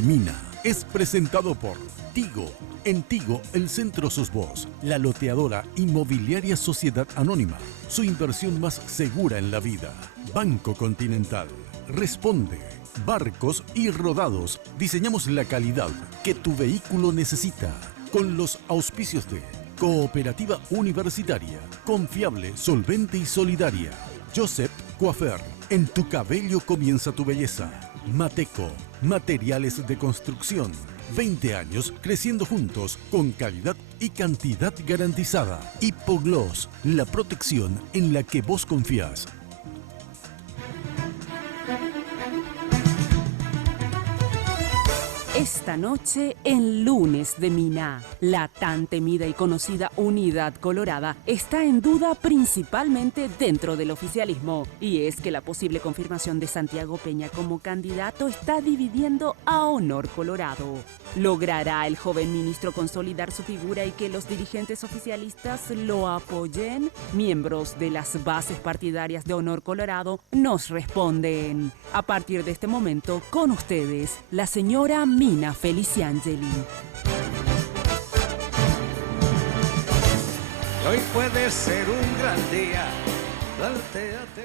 Mina es presentado por Tigo. En Tigo, el centro sos vos, la loteadora inmobiliaria Sociedad Anónima, su inversión más segura en la vida. Banco Continental, Responde, Barcos y Rodados, diseñamos la calidad que tu vehículo necesita. Con los auspicios de Cooperativa Universitaria, confiable, solvente y solidaria. Joseph Coiffeur, en tu cabello comienza tu belleza. Mateco, materiales de construcción. 20 años creciendo juntos con calidad y cantidad garantizada. Hipogloss, la protección en la que vos confías. Esta noche en Lunes de Mina, la tan temida y conocida Unidad Colorada está en duda principalmente dentro del oficialismo. Y es que la posible confirmación de Santiago Peña como candidato está dividiendo a Honor Colorado. ¿Logrará el joven ministro consolidar su figura y que los dirigentes oficialistas lo apoyen? Miembros de las bases partidarias de Honor Colorado nos responden. A partir de este momento, con ustedes, la señora Mina Feliciangeli. Hoy puede ser un gran día.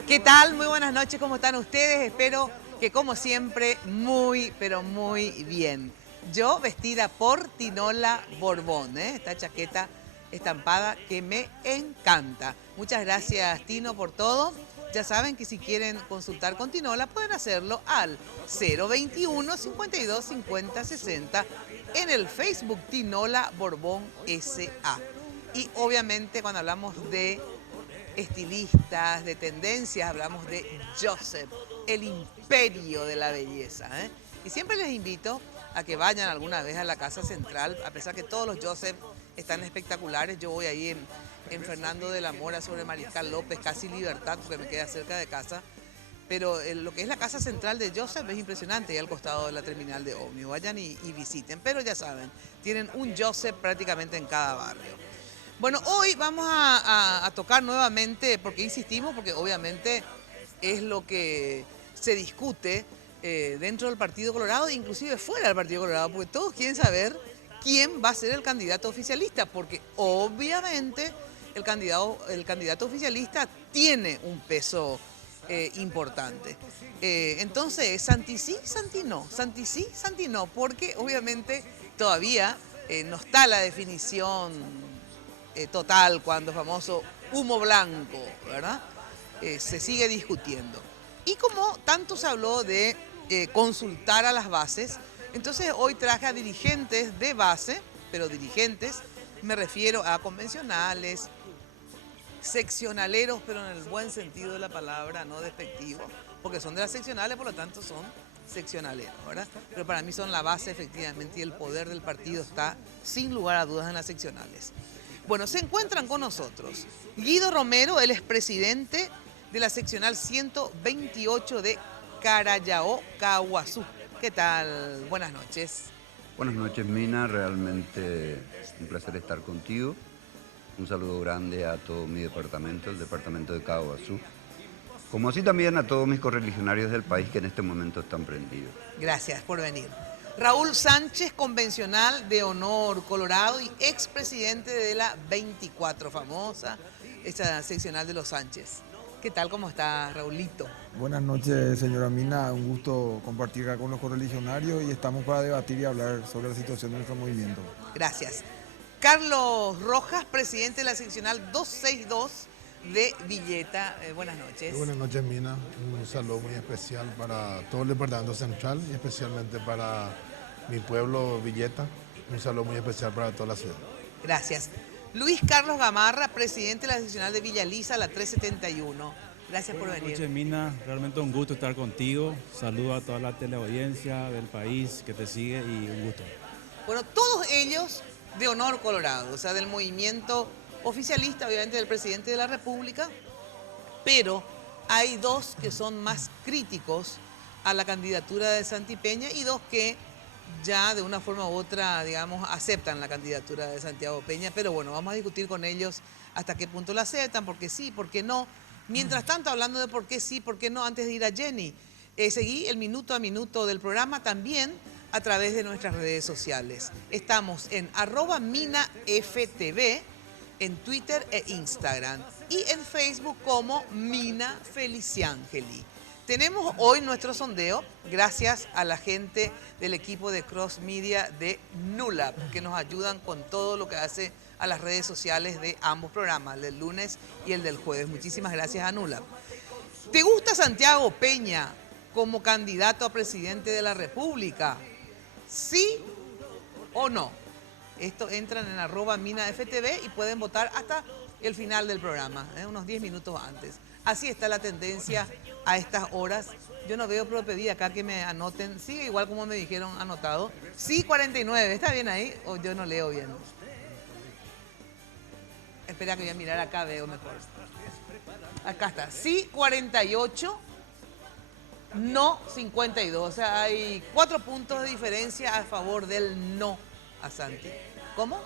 ¿Qué tal? Muy buenas noches, ¿cómo están ustedes? Espero que como siempre, muy, pero muy bien. Yo vestida por Tinola Borbón, esta chaqueta estampada que me encanta. Muchas gracias, Tino, por todo. Ya saben que si quieren consultar con Tinola pueden hacerlo al 021 52 50 60 en el Facebook Tinola Borbón SA. Y obviamente cuando hablamos de estilistas, de tendencias, hablamos de Joseph, el imperio de la belleza. Y siempre les invito a que vayan alguna vez a la Casa Central, a pesar que todos los Joseph están espectaculares. Yo voy ahí en Fernando de la Mora sobre Mariscal López, casi Libertad, porque me queda cerca de casa. Pero lo que es la Casa Central de Joseph es impresionante, ahí al costado de la terminal de ómnibus. Vayan y visiten, pero ya saben, tienen un Joseph prácticamente en cada barrio. Bueno, hoy vamos a tocar nuevamente, porque insistimos, porque obviamente es lo que se discute dentro del Partido Colorado, inclusive fuera del Partido Colorado, porque todos quieren saber quién va a ser el candidato oficialista, porque obviamente el candidato oficialista tiene un peso importante. Entonces, Santi sí, Santi no, Santi sí, Santi no, porque obviamente todavía no está la definición total cuando famoso humo blanco, ¿verdad? Se sigue discutiendo. Y como tanto se habló de consultar a las bases, entonces hoy traje a dirigentes de base, pero dirigentes, me refiero a convencionales, seccionaleros, pero en el buen sentido de la palabra, no despectivo, porque son de las seccionales, por lo tanto son seccionaleros, ¿verdad? Pero para mí son la base efectivamente y el poder del partido está sin lugar a dudas en las seccionales. Bueno, se encuentran con nosotros Guido Romero, él es presidente de la seccional 128 de Carayao, Caaguazú. ¿Qué tal? Buenas noches. Buenas noches, Mina. Realmente un placer estar contigo. Un saludo grande a todo mi departamento, el departamento de Caaguazú. Como así también a todos mis correligionarios del país que en este momento están prendidos. Gracias por venir. Raúl Sánchez, convencional de Honor Colorado y expresidente de la 24, famosa, esta seccional de los Sánchez. ¿Qué tal? ¿Cómo está, Raulito? Buenas noches, señora Mina. Un gusto compartir acá con los correligionarios y estamos para debatir y hablar sobre la situación de nuestro movimiento. Gracias. Carlos Rojas, presidente de la seccional 262 de Villeta. Buenas noches. Buenas noches, Mina. Un saludo muy especial para todo el departamento central y especialmente para mi pueblo, Villeta. Un saludo muy especial para toda la ciudad. Gracias. Luis Carlos Gamarra, presidente de la seccional de Villa Lisa, la 371. Gracias por venir. Buenas noches, Mina. Realmente un gusto estar contigo. Saludo a toda la teleaudiencia del país que te sigue y un gusto. Bueno, todos ellos de Honor Colorado, o sea, del movimiento oficialista, obviamente del presidente de la República, pero hay dos que son más críticos a la candidatura de Santi Peña y dos que ya de una forma u otra, digamos, aceptan la candidatura de Santiago Peña, pero bueno, vamos a discutir con ellos hasta qué punto la aceptan, por qué sí, por qué no. Mientras tanto, hablando de por qué sí, por qué no, antes de ir a Jenny, seguí el minuto a minuto del programa, también a través de nuestras redes sociales. Estamos en @MinaFTV, en Twitter e Instagram, y en Facebook como Mina Feliciangeli. Tenemos hoy nuestro sondeo gracias a la gente del equipo de Cross Media de NULAB, que nos ayudan con todo lo que hace a las redes sociales de ambos programas, el del lunes y el del jueves. Muchísimas gracias a NULAB. ¿Te gusta Santiago Peña como candidato a presidente de la República? ¿Sí o no? Esto entran en @MinaFTV y pueden votar hasta el final del programa, unos 10 minutos antes. Así está la tendencia a estas horas. Yo no veo, pero pedí acá que me anoten. Sigue igual como me dijeron anotado. Sí, 49. ¿Está bien ahí? O yo no leo bien. Espera que voy a mirar acá, veo mejor. Acá está. Sí, 48. No, 52. O sea, hay 4 puntos de diferencia a favor del no a Santi. ¿Cómo?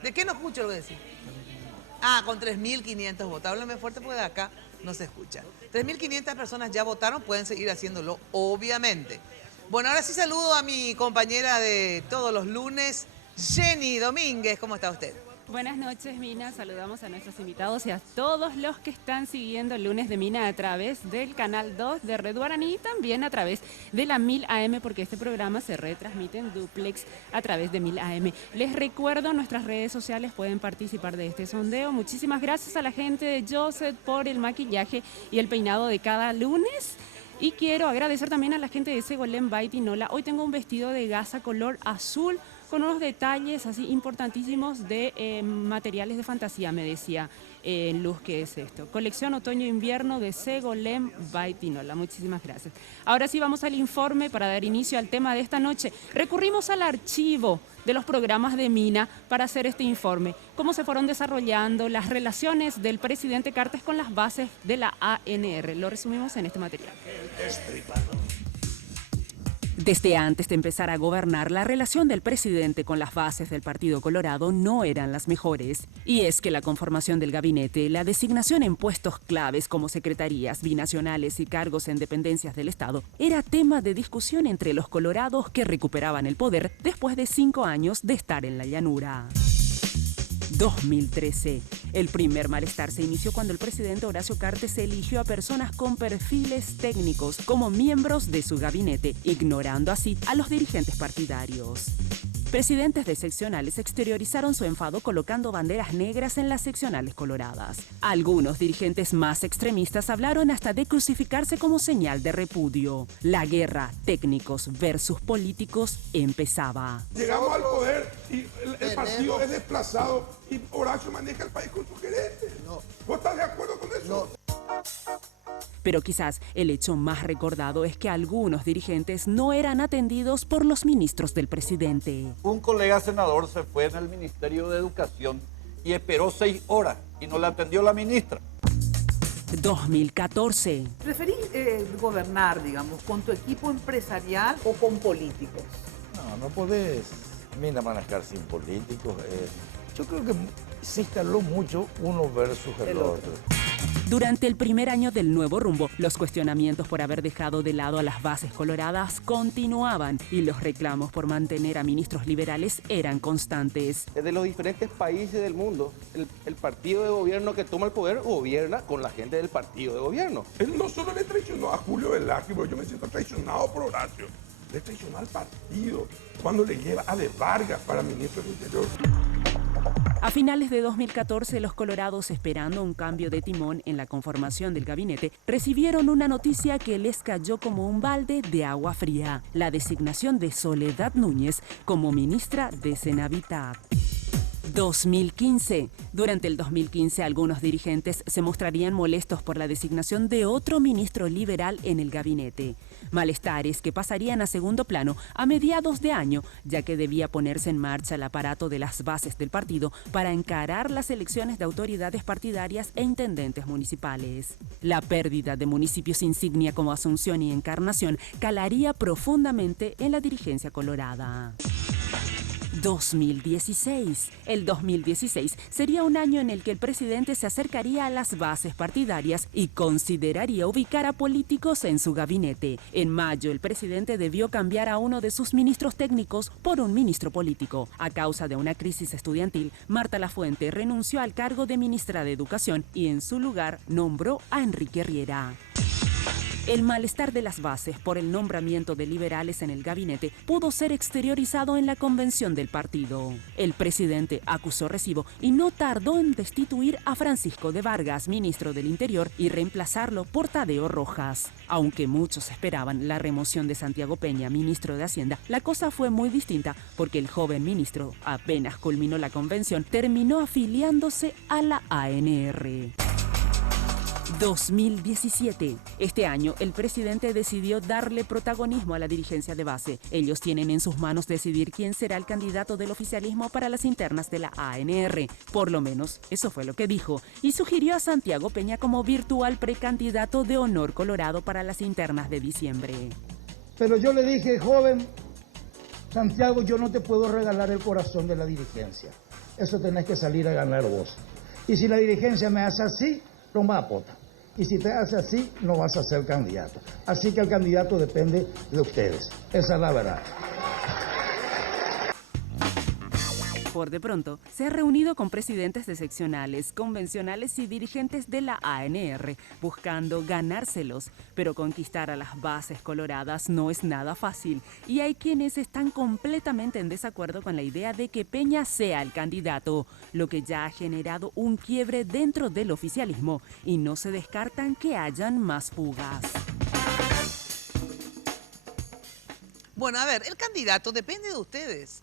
¿De qué no escucho lo que decís? Ah, con 3.500 votos. Háblame fuerte porque de acá no se escucha. 3.500 personas ya votaron, pueden seguir haciéndolo, obviamente. Bueno, ahora sí saludo a mi compañera de todos los lunes, Jenny Domínguez. ¿Cómo está usted? Buenas noches, Mina. Saludamos a nuestros invitados y a todos los que están siguiendo el Lunes de Mina a través del Canal 2 de Red Guaraní y también a través de la 1000 AM, porque este programa se retransmite en duplex a través de 1000 AM. Les recuerdo, nuestras redes sociales pueden participar de este sondeo. Muchísimas gracias a la gente de Joseph por el maquillaje y el peinado de cada lunes. Y quiero agradecer también a la gente de Segolem by Tinola. Hoy tengo un vestido de gasa color azul con unos detalles así importantísimos de materiales de fantasía, me decía Luz, ¿qué es esto? Colección Otoño-Invierno de Segolem by Tinola. Muchísimas gracias. Ahora sí vamos al informe para dar inicio al tema de esta noche. Recurrimos al archivo de los programas de Mina para hacer este informe. Cómo se fueron desarrollando las relaciones del presidente Cartes con las bases de la ANR. Lo resumimos en este material. Desde antes de empezar a gobernar, la relación del presidente con las bases del Partido Colorado no eran las mejores. Y es que la conformación del gabinete, la designación en puestos claves como secretarías binacionales y cargos en dependencias del Estado, era tema de discusión entre los colorados que recuperaban el poder después de 5 años de estar en la llanura. 2013. El primer malestar se inició cuando el presidente Horacio Cartes eligió a personas con perfiles técnicos como miembros de su gabinete, ignorando así a los dirigentes partidarios. Presidentes de seccionales exteriorizaron su enfado colocando banderas negras en las seccionales coloradas. Algunos dirigentes más extremistas hablaron hasta de crucificarse como señal de repudio. La guerra técnicos versus políticos empezaba. Llegamos al poder y el partido es desplazado y Horacio maneja el país con su gerente. No. ¿Vos estás de acuerdo con eso? No. Pero quizás el hecho más recordado es que algunos dirigentes no eran atendidos por los ministros del presidente. Un colega senador se fue en el Ministerio de Educación y esperó 6 horas y no le atendió la ministra. 2014. ¿Preferís gobernar, digamos, con tu equipo empresarial o con políticos? No podés, Mina, manejar sin políticos. Yo creo que se instaló mucho uno versus el otro. Durante el primer año del nuevo rumbo, los cuestionamientos por haber dejado de lado a las bases coloradas continuaban y los reclamos por mantener a ministros liberales eran constantes. De los diferentes países del mundo, el partido de gobierno que toma el poder gobierna con la gente del partido de gobierno. Él no solo le traicionó a Julio Velázquez, pero yo me siento traicionado por Horacio. Le traicionó al partido cuando le lleva a De Vargas para ministro del Interior. A finales de 2014, los colorados, esperando un cambio de timón en la conformación del gabinete, recibieron una noticia que les cayó como un balde de agua fría: la designación de Soledad Núñez como ministra de Senavitat. 2015. Durante el 2015, algunos dirigentes se mostrarían molestos por la designación de otro ministro liberal en el gabinete. Malestares que pasarían a segundo plano a mediados de año, ya que debía ponerse en marcha el aparato de las bases del partido para encarar las elecciones de autoridades partidarias e intendentes municipales. La pérdida de municipios insignia como Asunción y Encarnación calaría profundamente en la dirigencia colorada. 2016. El 2016 sería un año en el que el presidente se acercaría a las bases partidarias y consideraría ubicar a políticos en su gabinete. En mayo, el presidente debió cambiar a uno de sus ministros técnicos por un ministro político. A causa de una crisis estudiantil, Marta Lafuente renunció al cargo de ministra de Educación y en su lugar nombró a Enrique Riera. El malestar de las bases por el nombramiento de liberales en el gabinete pudo ser exteriorizado en la convención del partido. El presidente acusó recibo y no tardó en destituir a Francisco de Vargas, ministro del Interior, y reemplazarlo por Tadeo Rojas. Aunque muchos esperaban la remoción de Santiago Peña, ministro de Hacienda, la cosa fue muy distinta porque el joven ministro, apenas culminó la convención, terminó afiliándose a la ANR. 2017. Este año, el presidente decidió darle protagonismo a la dirigencia de base. Ellos tienen en sus manos decidir quién será el candidato del oficialismo para las internas de la ANR. Por lo menos, eso fue lo que dijo. Y sugirió a Santiago Peña como virtual precandidato de honor colorado para las internas de diciembre. Pero yo le dije, joven Santiago, yo no te puedo regalar el corazón de la dirigencia. Eso tenés que salir a ganar vos. Y si la dirigencia me hace así, no me apota. Y si te hace así, no vas a ser candidato. Así que el candidato depende de ustedes. Esa es la verdad. Por de pronto, se ha reunido con presidentes de seccionales, convencionales y dirigentes de la ANR, buscando ganárselos. Pero conquistar a las bases coloradas no es nada fácil. Y hay quienes están completamente en desacuerdo con la idea de que Peña sea el candidato, lo que ya ha generado un quiebre dentro del oficialismo. Y no se descartan que hayan más fugas. Bueno, a ver, el candidato depende de ustedes.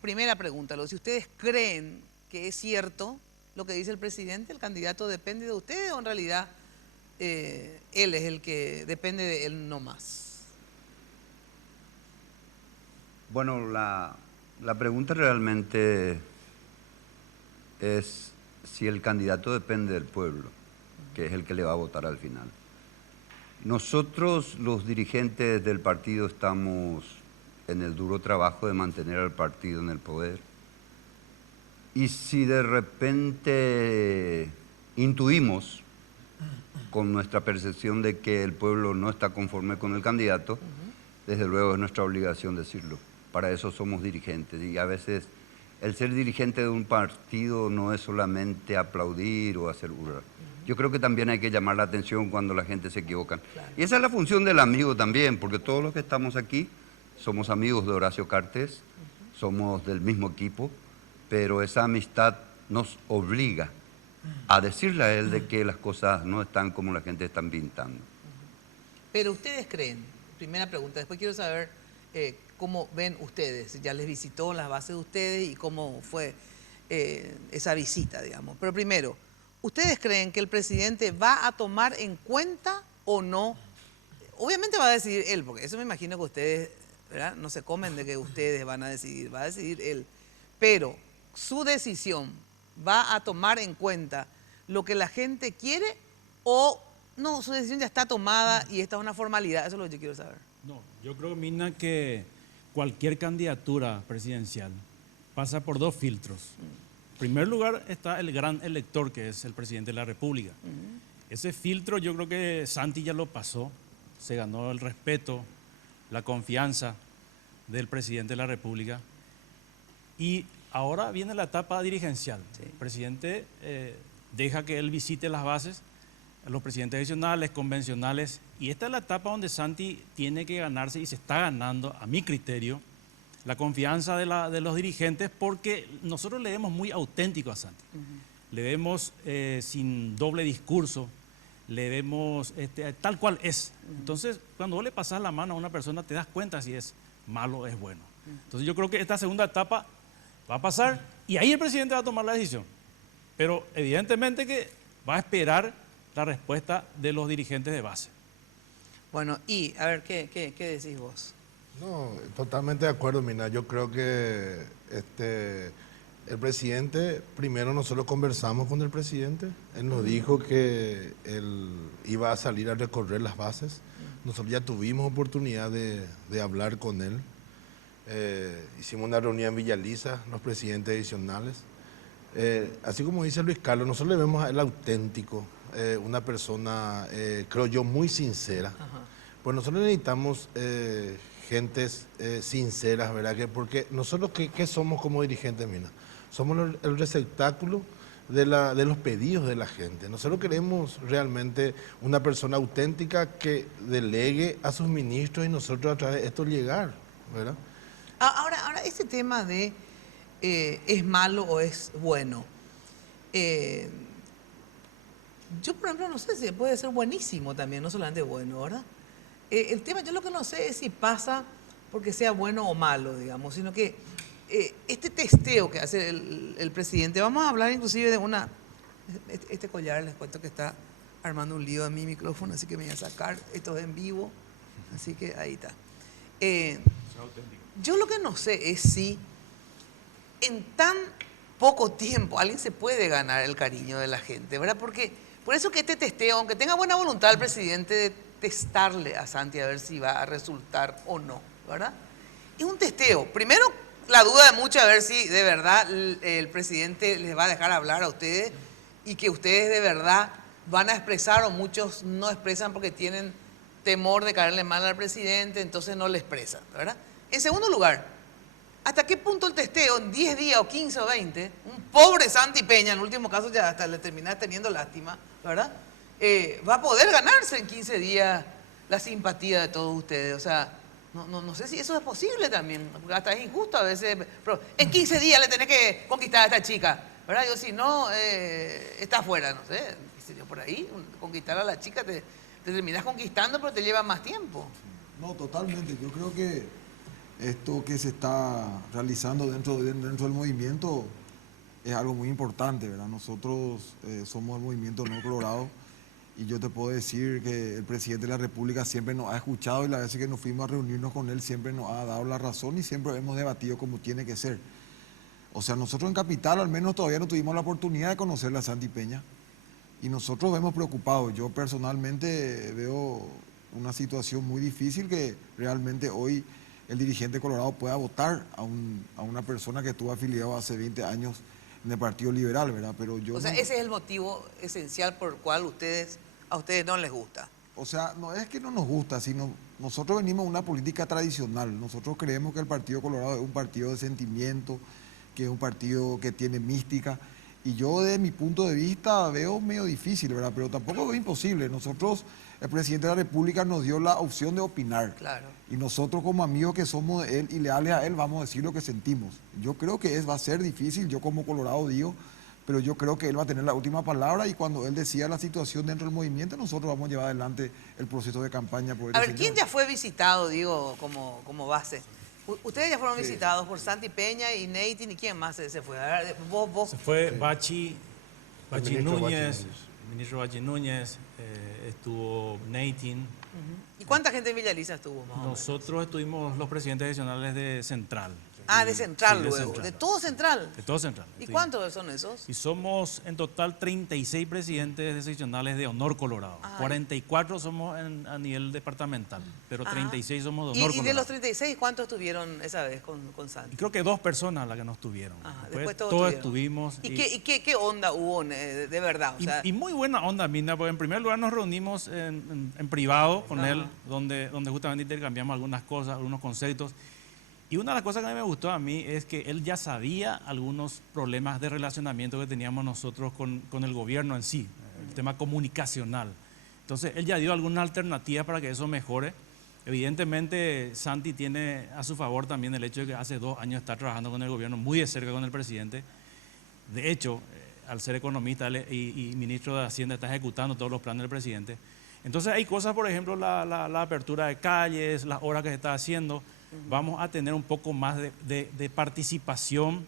Primera pregunta, si ustedes creen que es cierto lo que dice el presidente, el candidato depende de ustedes o en realidad él es el que depende de él nomás. Bueno, la pregunta realmente es si el candidato depende del pueblo, que es el que le va a votar al final. Nosotros, los dirigentes del partido, estamos en el duro trabajo de mantener al partido en el poder. Y si de repente intuimos con nuestra percepción de que el pueblo no está conforme con el candidato, desde luego es nuestra obligación decirlo. Para eso somos dirigentes y a veces el ser dirigente de un partido no es solamente aplaudir o hacer hurra. Yo creo que también hay que llamar la atención cuando la gente se equivoca. Claro. Y esa es la función del amigo también, porque todos los que estamos aquí somos amigos de Horacio Cartes, somos del mismo equipo, pero esa amistad nos obliga a decirle a él de que las cosas no están como la gente está pintando. Pero ustedes creen, primera pregunta, después quiero saber cómo ven ustedes, ya les visitó las bases de ustedes y cómo fue esa visita, digamos. Pero primero, ¿ustedes creen que el presidente va a tomar en cuenta o no? Obviamente va a decidir él, porque eso me imagino que ustedes, ¿verdad?, no se comen de que ustedes van a decidir, va a decidir él. Pero su decisión va a tomar en cuenta lo que la gente quiere o no, su decisión ya está tomada y esta es una formalidad. Eso es lo que yo quiero saber. No, yo creo, Mina, que cualquier candidatura presidencial pasa por dos filtros. En primer lugar está el gran elector, que es el presidente de la República. Ese filtro yo creo que Santi ya lo pasó, se ganó el respeto, la confianza del presidente de la República. Y ahora viene la etapa dirigencial. Sí. El presidente deja que él visite las bases, los presidentes adicionales, convencionales, y esta es la etapa donde Santi tiene que ganarse y se está ganando, a mi criterio, la confianza de los dirigentes, porque nosotros le vemos muy auténtico a Santi. Le vemos sin doble discurso, le vemos tal cual es. Entonces, cuando vos le pasás la mano a una persona, te das cuenta si es malo o es bueno. Entonces, yo creo que esta segunda etapa va a pasar y ahí el presidente va a tomar la decisión. Pero evidentemente que va a esperar la respuesta de los dirigentes de base. Bueno, y a ver, ¿qué decís vos? No, totalmente de acuerdo, Mina. Yo creo que el presidente, primero nosotros conversamos con el presidente, él nos dijo que él iba a salir a recorrer las bases, nosotros ya tuvimos oportunidad de hablar con él Hicimos una reunión en Villa Lisa, los presidentes adicionales. Así como dice Luis Carlos, nosotros le vemos a él auténtico, una persona, creo yo, muy sincera. Pues nosotros necesitamos gentes sinceras, ¿verdad? Porque nosotros, ¿qué somos como dirigentes, Mina? Somos el receptáculo de los pedidos de la gente. Nosotros queremos realmente una persona auténtica que delegue a sus ministros y nosotros a través de esto llegar, ¿verdad? Ahora este tema de es malo o es bueno. Yo, por ejemplo, no sé si puede ser buenísimo también, no solamente bueno, ¿verdad? El tema, yo lo que no sé es si pasa porque sea bueno o malo, digamos, sino que este testeo que hace el presidente, vamos a hablar inclusive de una... Este collar, les cuento que está armando un lío en mi micrófono, así que me voy a sacar, esto es en vivo, así que ahí está. Yo lo que no sé es si en tan poco tiempo alguien se puede ganar el cariño de la gente, ¿verdad? Porque por eso que este testeo, aunque tenga buena voluntad el presidente de testarle a Santi a ver si va a resultar o no, ¿verdad? Es un testeo. Primero, la duda de muchos a ver si de verdad el presidente les va a dejar hablar a ustedes y que ustedes de verdad van a expresar, o muchos no expresan porque tienen temor de caerle mal al presidente, entonces no le expresan, ¿verdad? En segundo lugar, ¿hasta qué punto el testeo, en 10 días o 15 o 20, un pobre Santi Peña, en el último caso ya hasta le terminás teniendo lástima, ¿verdad? Va a poder ganarse en 15 días la simpatía de todos ustedes? O sea, no sé si eso es posible también, porque hasta es injusto a veces, pero en 15 días le tenés que conquistar a esta chica, ¿verdad? Yo, si no, está afuera, no sé, por ahí, conquistar a la chica te terminás conquistando, pero te lleva más tiempo. No, totalmente. Yo creo que esto que se está realizando dentro del movimiento es algo muy importante, ¿verdad? Nosotros somos el Movimiento No Colorado y yo te puedo decir que el presidente de la República siempre nos ha escuchado y las veces que nos fuimos a reunirnos con él siempre nos ha dado la razón y siempre hemos debatido como tiene que ser. O sea, nosotros en Capital al menos todavía no tuvimos la oportunidad de conocerle a Santi Peña y nosotros vemos preocupados. Yo personalmente veo una situación muy difícil que realmente hoy el dirigente colorado pueda votar a una persona que estuvo afiliado hace 20 años en el Partido Liberal, ¿verdad? Pero yo ese es el motivo esencial por el cual a ustedes no les gusta. O sea, no es que no nos gusta, sino nosotros venimos de una política tradicional. Nosotros creemos que el Partido Colorado es un partido de sentimiento, que es un partido que tiene mística. Y yo, desde mi punto de vista, veo medio difícil, ¿verdad? Pero tampoco veo imposible. Nosotros, el presidente de la República nos dio la opción de opinar. Claro. Y nosotros, como amigos que somos de él y leales a él, vamos a decir lo que sentimos. Yo creo que va a ser difícil, yo como colorado digo, pero yo creo que él va a tener la última palabra y cuando él decida la situación dentro del movimiento, nosotros vamos a llevar adelante el proceso de campaña por él. A ver, ¿quién ya fue visitado, digo, como base? Ustedes ya fueron visitados por Santi Peña y Neitin, ¿y quién más se fue? A ver, vos. Se fue Bachi Núñez, el ministro Bachi Núñez, estuvo Neitin. ¿Y cuánta gente en Villa Lisa estuvo más o menos? Nosotros estuvimos los presidentes adicionales de Central. Ah, de Central Sí, luego, Central. de todo Central. De todo Central. ¿Y cuántos son esos? Y somos en total 36 presidentes seccionales de Honor Colorado. Ay. 44 somos a nivel departamental, pero 36 somos de Honor ¿Y Colorado. de los 36 cuántos estuvieron esa vez con Santi? Y creo que 2 personas las que no estuvieron. Después todos estuvimos. ¿Y qué onda hubo de verdad? O sea, Y muy buena onda, Mina, porque en primer lugar nos reunimos en privado con él, donde justamente intercambiamos algunas cosas, algunos conceptos. Y una de las cosas que a mí me gustó a mí es que él ya sabía algunos problemas de relacionamiento que teníamos nosotros con el gobierno en sí, el tema comunicacional. Entonces, él ya dio alguna alternativa para que eso mejore. Evidentemente, Santi tiene a su favor también el hecho de que hace 2 años está trabajando con el gobierno muy de cerca con el presidente. De hecho, al ser economista y ministro de Hacienda, está ejecutando todos los planes del presidente. Entonces, hay cosas, por ejemplo, la apertura de calles, las obras que se está haciendo. Vamos a tener un poco más de participación,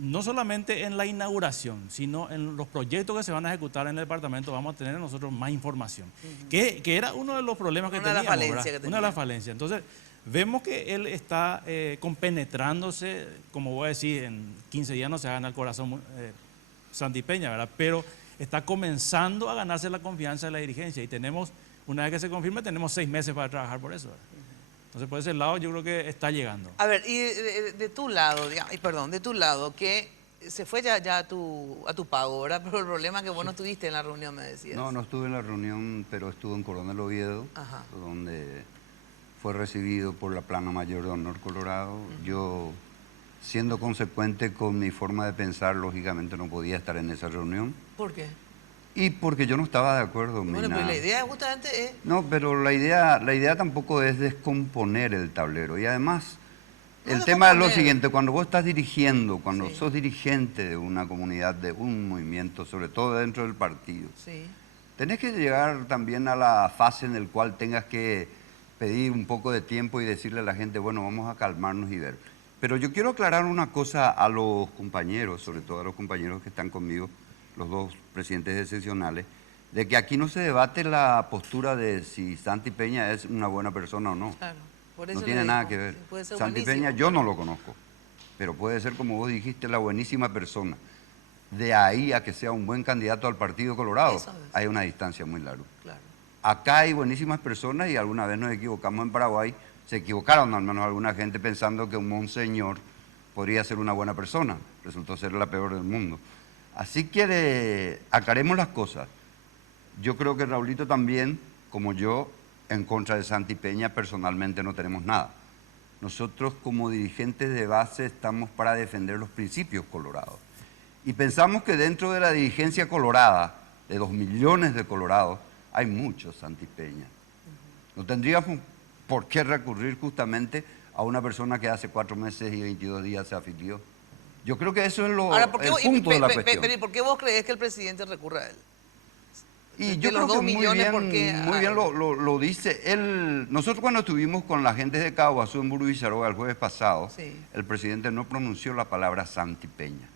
no solamente en la inauguración, sino en los proyectos que se van a ejecutar en el departamento. Vamos a tener nosotros más información, que era uno de los problemas que teníamos, una de las falencias. Entonces, vemos que él está compenetrándose, como voy a decir, en 15 días no se va a ganar el corazón Santi Peña, ¿verdad? Pero está comenzando a ganarse la confianza de la dirigencia y tenemos, una vez que se confirme, tenemos 6 meses para trabajar por eso, ¿verdad? Entonces, por ese lado, yo creo que está llegando. A ver, y de tu lado, de tu lado, que se fue ya a tu pago, ¿verdad? Pero el problema es que vos no estuviste en la reunión, me decías. No estuve en la reunión, pero estuve en Coronel Oviedo, donde fue recibido por la Plana Mayor de Honor Colorado. Yo, siendo consecuente con mi forma de pensar, lógicamente no podía estar en esa reunión. ¿Por qué? Y porque yo no estaba de acuerdo. Bueno, pues la idea justamente es... No, pero la idea tampoco es descomponer el tablero. Y además, el tema es lo siguiente, cuando vos estás dirigiendo, cuando sos dirigente de una comunidad, de un movimiento, sobre todo dentro del partido, tenés que llegar también a la fase en la cual tengas que pedir un poco de tiempo y decirle a la gente, bueno, vamos a calmarnos y ver. Pero yo quiero aclarar una cosa a los compañeros, sobre todo a los compañeros que están conmigo, los dos presidentes excepcionales, de que aquí no se debate la postura de si Santi Peña es una buena persona o no. Claro, por eso no tiene nada que ver. Santi Peña yo no lo conozco, pero puede ser, como vos dijiste, la buenísima persona. De ahí a que sea un buen candidato al Partido Colorado, hay una distancia muy larga. Claro. Acá hay buenísimas personas y alguna vez nos equivocamos en Paraguay, se equivocaron al menos alguna gente pensando que un monseñor podría ser una buena persona, resultó ser la peor del mundo. Así que aclaremos las cosas. Yo creo que Raulito también, como yo, en contra de Santi Peña, personalmente no tenemos nada. Nosotros como dirigentes de base estamos para defender los principios colorados. Y pensamos que dentro de la dirigencia colorada, de 2 millones de colorados, hay muchos Santi Peña. No tendríamos por qué recurrir justamente a una persona que hace 4 meses y 22 días se afilió. Yo creo que eso es el punto de la cuestión. Pero ¿y por qué vos creés que el presidente recurra a él? Y yo creo que muy bien lo dice él. Nosotros cuando estuvimos con la gente de Caguazú en Burubizarroga el jueves pasado, el presidente no pronunció la palabra Santi Peña.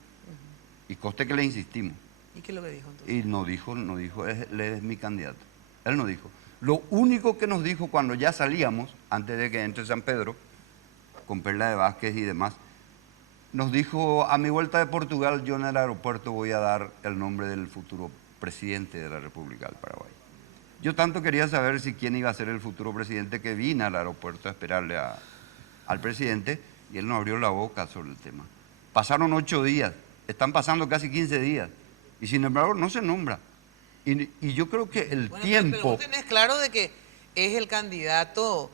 Y conste que le insistimos. ¿Y qué es lo que dijo entonces? Y no dijo, él es mi candidato. Él no dijo. Lo único que nos dijo cuando ya salíamos, antes de que entre San Pedro, con Perla de Vázquez y demás, nos dijo, a mi vuelta de Portugal, yo en el aeropuerto voy a dar el nombre del futuro presidente de la República del Paraguay. Yo tanto quería saber si quién iba a ser el futuro presidente que vine al aeropuerto a esperarle al presidente y él no abrió la boca sobre el tema. Pasaron 8 días, están pasando casi 15 días y sin embargo no se nombra. Y yo creo que el tiempo... Pero vos tenés claro de que es el candidato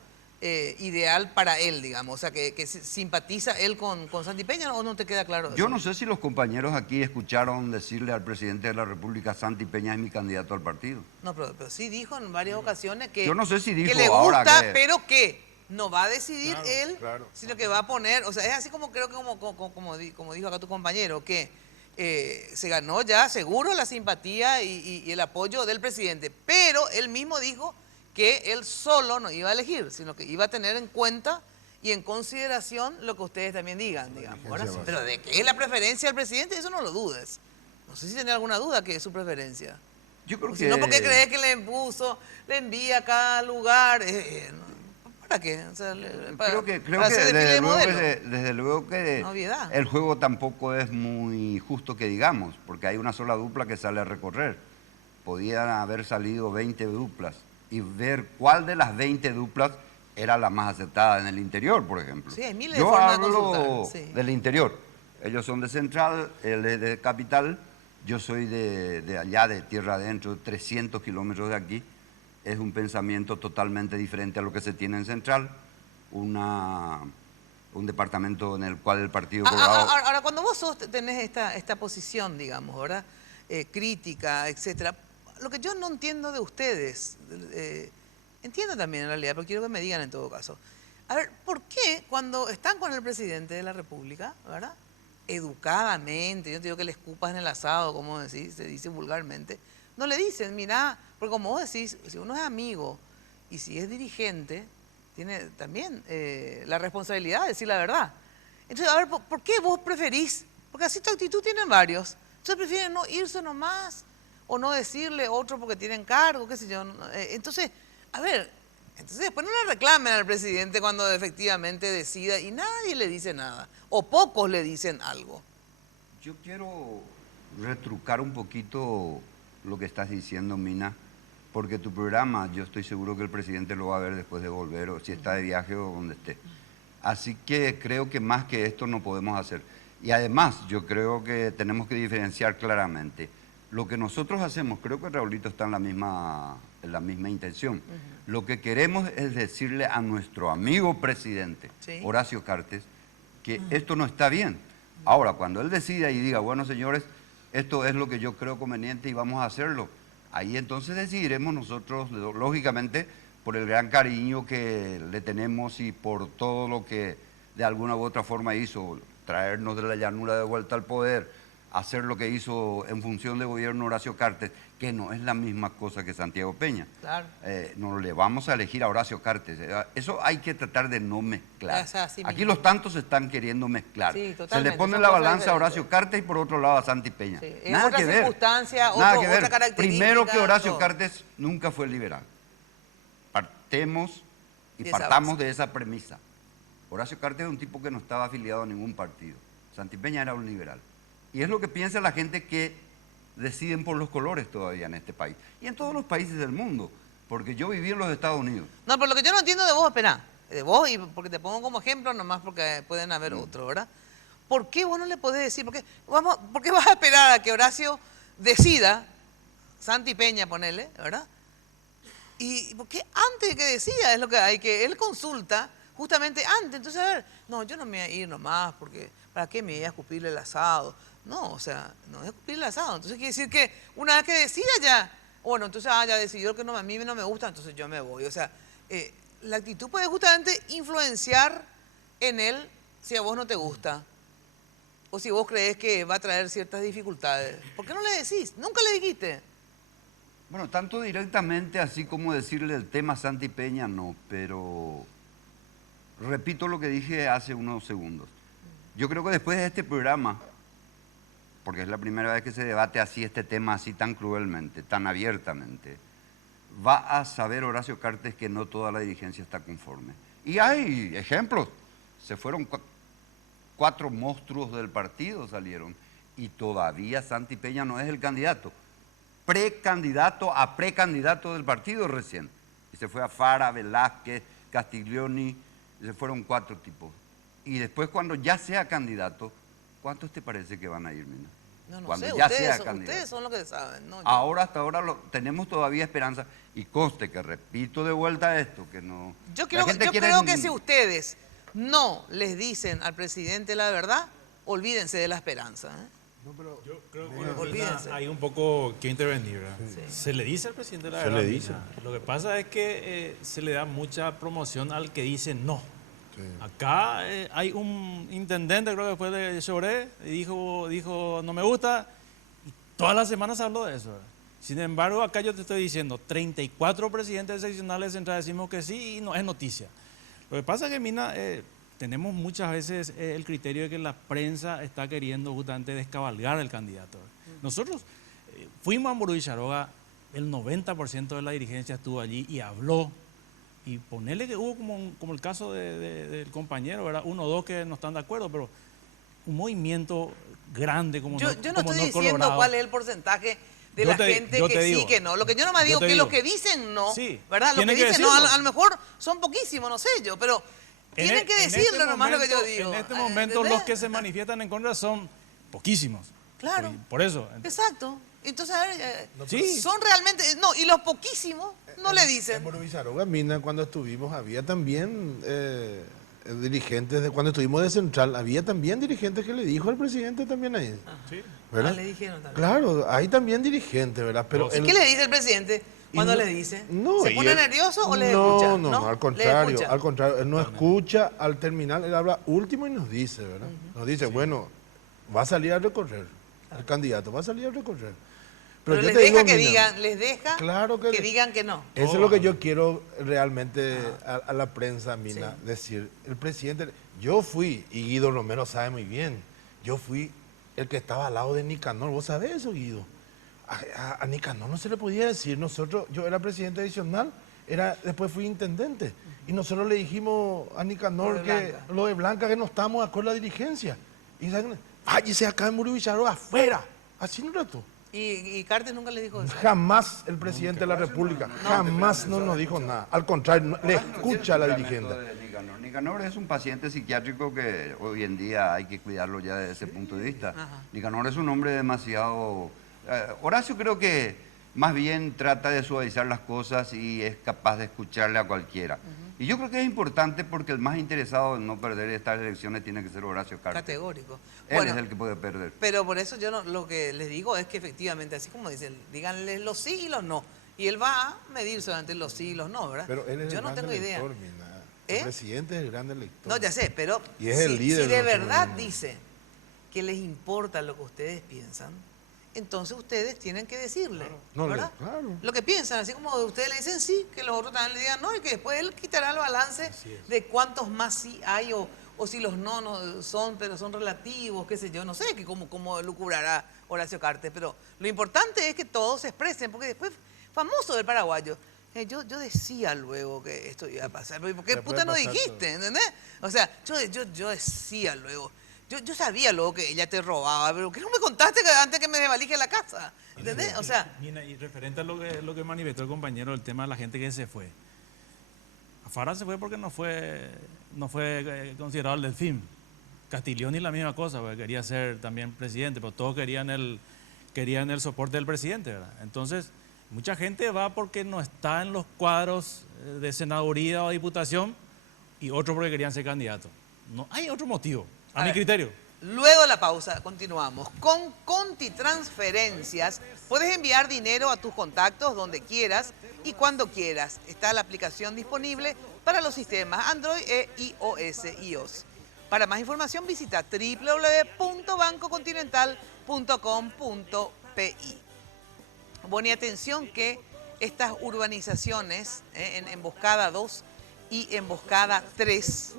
ideal para él, digamos, o sea, que simpatiza él con Santi Peña, ¿o no te queda claro eso? Yo no sé si los compañeros aquí escucharon decirle al presidente de la República, Santi Peña es mi candidato al partido. No, pero sí dijo en varias ocasiones que, yo no sé si dijo que le ahora gusta, que... pero que no va a decidir él, sino que va a poner, o sea, es así como creo que como dijo acá tu compañero, que se ganó ya seguro la simpatía y el apoyo del presidente, pero él mismo dijo que él solo no iba a elegir, sino que iba a tener en cuenta y en consideración lo que ustedes también digan, digamos. Pero de que es la preferencia del presidente, eso no lo dudes. No sé si tenés alguna duda que es su preferencia. Yo creo que... Si no, ¿por qué crees que le impuso, le envía a cada lugar? ¿Para qué? O sea, creo que desde luego que el juego tampoco es muy justo que digamos, porque hay una sola dupla que sale a recorrer. Podían haber salido 20 duplas y ver cuál de las 20 duplas era la más aceptada en el interior, por ejemplo. Sí, hay miles yo de formas hablo de consultar, del interior. Ellos son de Central, él es de Capital, yo soy de allá, de tierra adentro, 300 kilómetros de aquí. Es un pensamiento totalmente diferente a lo que se tiene en Central, un departamento en el cual el Partido Colorado... Ahora, cuando vos tenés esta posición, digamos, ¿verdad? Crítica, etcétera, lo que yo no entiendo de ustedes, entiendo también en realidad, pero quiero que me digan en todo caso. A ver, ¿por qué cuando están con el presidente de la República, ¿verdad? Educadamente, yo te digo que le escupas en el asado, como se dice vulgarmente, no le dicen, mira, porque como vos decís, si uno es amigo y si es dirigente, tiene también la responsabilidad de decir la verdad. Entonces, a ver, ¿por qué vos preferís? Porque así tu actitud tienen varios. Entonces prefieren no irse nomás o no decirle otro porque tienen cargo, qué sé yo. Entonces, a ver, después no le reclamen al presidente cuando efectivamente decida y nadie le dice nada. O pocos le dicen algo. Yo quiero retrucar un poquito lo que estás diciendo, Mina, porque tu programa yo estoy seguro que el presidente lo va a ver después de volver, o si está de viaje o donde esté. Así que creo que más que esto no podemos hacer. Y además yo creo que tenemos que diferenciar claramente. Lo que nosotros hacemos, creo que Raulito está en la misma intención. Lo que queremos es decirle a nuestro amigo presidente, Horacio Cartes, que esto no está bien. Ahora, cuando él decida y diga, bueno, señores, esto es lo que yo creo conveniente y vamos a hacerlo, ahí entonces decidiremos nosotros, lógicamente, por el gran cariño que le tenemos y por todo lo que de alguna u otra forma hizo, traernos de la llanura de vuelta al poder, hacer lo que hizo en función de gobierno Horacio Cartes, que no es la misma cosa que Santiago Peña. Claro. No le vamos a elegir a Horacio Cartes. Eso hay que tratar de no mezclar. O sea, así Aquí mismo. los tantos se están queriendo mezclar. Sí, se totalmente, le pone son la cosas balanza a diferentes. Horacio Cartes y por otro lado a Santi Peña. Sí. Es Nada otra que ver. circunstancia, Nada otro- que ver. otra característica, Primero que Horacio todo. Cartes nunca fue liberal. Partemos y De esa partamos base. de esa premisa. Horacio Cartes es un tipo que no estaba afiliado a ningún partido. Santi Peña era un liberal. Y es lo que piensa la gente que deciden por los colores todavía en este país. Y en todos los países del mundo. Porque yo viví en los Estados Unidos. No, pero lo que yo no entiendo de vos, espera, de vos, y porque te pongo como ejemplo, nomás porque pueden haber otros, ¿verdad? ¿Por qué vos no le podés decir? ¿Por qué vas a esperar a que Horacio decida, Santi Peña, ponele, ¿verdad? ¿Y por qué antes de que decida es lo que hay que, él consulta justamente antes? Entonces, a ver, no, yo no me voy a ir nomás, porque ¿para qué me voy a escupirle el asado? No, o sea, no es escupirle el asado. Entonces quiere decir que una vez que decida ya, bueno, entonces ya decidió que no, a mí no me gusta, entonces yo me voy. O sea, la actitud puede justamente influenciar en él si a vos no te gusta. O si vos crees que va a traer ciertas dificultades. ¿Por qué no le decís? Nunca le dijiste. Bueno, tanto directamente así como decirle el tema Santi Peña, no, pero repito lo que dije hace unos segundos. Yo creo que después de este programa, porque es la primera vez que se debate así este tema así tan cruelmente, tan abiertamente, va a saber Horacio Cartes que no toda la dirigencia está conforme. Y hay ejemplos. Se fueron 4 monstruos del partido, salieron, y todavía Santi Peña no es el candidato. Precandidato a precandidato del partido recién. Y se fue a Fara, Velázquez, Castiglioni, y se fueron 4 tipos. Y después cuando ya sea candidato, ¿cuántos te parece que van a ir, Mina? No Cuando sé, ya sea candidato. ustedes son los que saben. No, yo. Ahora, hasta ahora, tenemos todavía esperanza. Y conste que repito de vuelta esto, que no... Yo creo que si ustedes no les dicen al presidente la verdad, olvídense de la esperanza. Yo creo que hay un poco que intervenir, ¿verdad? Se le dice al presidente la Se verdad. le dice. Lo que pasa es que se le da mucha promoción al que dice no. Acá hay un intendente, creo que fue de Lloré, y dijo no me gusta, y todas las semanas habló de eso, ¿verdad? Sin embargo, acá yo te estoy diciendo, 34 presidentes seccionales centrales decimos que sí y no es noticia. Lo que pasa es que, Mina, tenemos muchas veces el criterio de que la prensa está queriendo justamente descabalgar al candidato. Nosotros fuimos a Mburuy Charoga, el 90% de la dirigencia estuvo allí y habló. Y ponerle que hubo como el caso del compañero, ¿verdad? 1 o 2 que no están de acuerdo, pero un movimiento grande como Yo no como estoy diciendo Colorado. cuál es el porcentaje de la gente que sí, que no. Lo que yo no me digo que los que dicen no, ¿verdad? Los que dicen no, a lo mejor son poquísimos, no sé yo, pero tienen que decirlo nomás lo que yo digo. En este momento los que se manifiestan en contra son poquísimos. Claro. Por eso. Exacto. Entonces, a ver, Sí. son realmente, no, y los poquísimos no le dicen. En Mburuy Charoga, Mina, cuando estuvimos, había también dirigentes, cuando estuvimos de Central, había también dirigentes que le dijo al presidente también ahí. Sí. ¿Verdad? Le dijeron también. Claro, hay también dirigentes, ¿verdad? Pero ¿Y qué le dice el presidente cuando le dice? No, ¿Se y pone él- nervioso o le escucha? No, al ¿Le contrario, escucha? él no escucha al terminar, él habla último y nos dice, ¿verdad? Nos dice, bueno, va a salir a recorrer, el candidato va a salir a recorrer. Pero yo les te deja digo, que Mina, digan, les deja Claro que digan que no. eso es lo que yo quiero realmente a la prensa, Mina, decir. El presidente, yo fui, y Guido Romero sabe muy bien, yo fui el que estaba al lado de Nicanor. ¿Vos sabés eso, Guido? A Nicanor no se le podía decir. Yo era presidente adicional, después fui intendente. Y nosotros le dijimos a Nicanor lo de Blanca, que no estamos de acuerdo a la dirigencia. Y váyase acá en Mburuy Charoga, afuera. Así no trató. ¿Y Cartes nunca le dijo eso? Jamás el presidente de la República, jamás no nos dijo nada. Al contrario, le escucha a la dirigente. Nicanor es un paciente psiquiátrico que hoy en día hay que cuidarlo ya desde ese punto de vista. Nicanor es un hombre demasiado... Horacio creo que más bien trata de suavizar las cosas y es capaz de escucharle a cualquiera. Y yo creo que es importante porque el más interesado en no perder estas elecciones tiene que ser Horacio Cartes. Categórico. Él es el que puede perder. Pero por eso yo lo que les digo es que efectivamente, así como dicen, díganle los sí y los no. Y él va a medir solamente los sí y los no, ¿verdad? Pero él es yo el no tengo idea. elector, el presidente es el gran elector. No, ya sé, pero y es el líder si de de verdad dice que les importa lo que ustedes piensan, entonces ustedes tienen que decirle, ¿verdad? Claro. Lo que piensan, así como ustedes le dicen sí, que los otros también le digan no, y que después él quitará el balance de cuántos más sí hay o si los no son, pero son relativos, qué sé yo, no sé cómo lucubrará Horacio Cartes, pero lo importante es que todos se expresen, porque después, famoso del paraguayo, yo decía luego que esto iba a pasar, ¿por qué puta no dijiste? ¿Entendés? O sea, yo decía luego. Yo sabía luego que ella te robaba, pero ¿por qué no me contaste antes que me desvalije la casa? ¿Entendés? O sea... Mira, y referente a lo que manifestó el compañero, el tema de la gente que se fue. Afara se fue porque no fue considerado el delfín. Castiglioni la misma cosa, porque quería ser también presidente, pero todos querían el soporte del presidente, ¿verdad? Entonces, mucha gente va porque no está en los cuadros de senaduría o diputación y otros porque querían ser candidatos. No hay otro motivo. A mi criterio. Luego de la pausa, continuamos. Con Conti Transferencias puedes enviar dinero a tus contactos donde quieras y cuando quieras. Está la aplicación disponible para los sistemas Android e iOS. Para más información visita www.bancocontinental.com.pi. Bueno, y atención que estas urbanizaciones en Emboscada 2 y Emboscada 3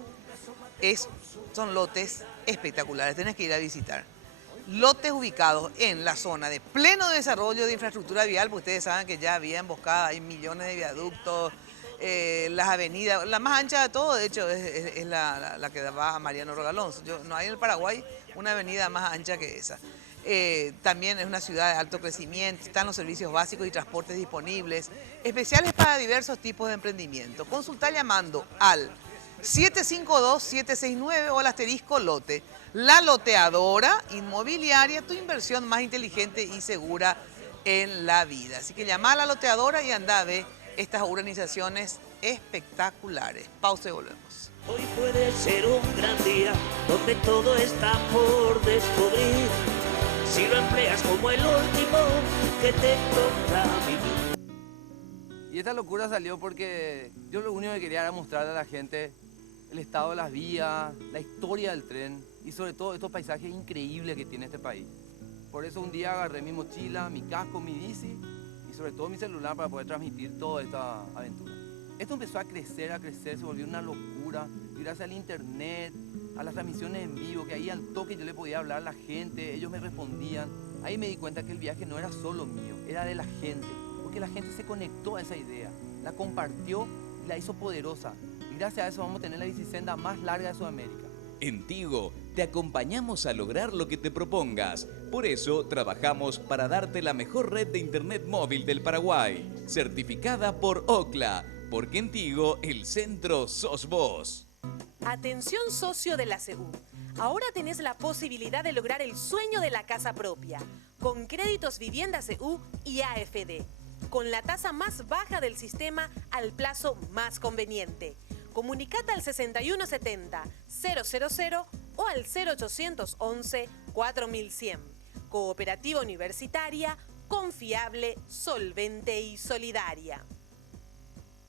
son lotes espectaculares, tenés que ir a visitar. Lotes ubicados en la zona de pleno desarrollo de infraestructura vial, porque ustedes saben que ya había Emboscada, hay millones de viaductos, las avenidas, la más ancha de todo, de hecho, es la que va a Mariano Rogalón. No hay en el Paraguay una avenida más ancha que esa. También es una ciudad de alto crecimiento, están los servicios básicos y transportes disponibles, especiales para diversos tipos de emprendimiento. Consulta llamando al 752-769 o al asterisco lote. La loteadora inmobiliaria, tu inversión más inteligente y segura en la vida. Así que llama a la loteadora y anda a ver estas urbanizaciones espectaculares. Pausa y volvemos. Hoy puede ser un gran día donde todo está por descubrir. Si lo empleas como el último que te toca vivir. Y esta locura salió porque yo lo único que quería era mostrarle a la gente el estado de las vías, la historia del tren y sobre todo estos paisajes increíbles que tiene este país. Por eso un día agarré mi mochila, mi casco, mi bici y sobre todo mi celular para poder transmitir toda esta aventura. Esto empezó a crecer, se volvió una locura y gracias al internet, a las transmisiones en vivo, que ahí al toque yo le podía hablar a la gente, ellos me respondían. Ahí me di cuenta que el viaje no era solo mío, era de la gente, porque la gente se conectó a esa idea, la compartió y la hizo poderosa. Y gracias a eso vamos a tener la bicisenda más larga de Sudamérica. En Tigo te acompañamos a lograr lo que te propongas. Por eso trabajamos para darte la mejor red de internet móvil del Paraguay, certificada por Ookla, porque en Tigo el centro sos vos. Atención socio de la CEU. Ahora tenés la posibilidad de lograr el sueño de la casa propia, con créditos Vivienda CEU y AFD, con la tasa más baja del sistema al plazo más conveniente. Comunicate al 6170-000 o al 0811-4100. Cooperativa Universitaria, confiable, solvente y solidaria.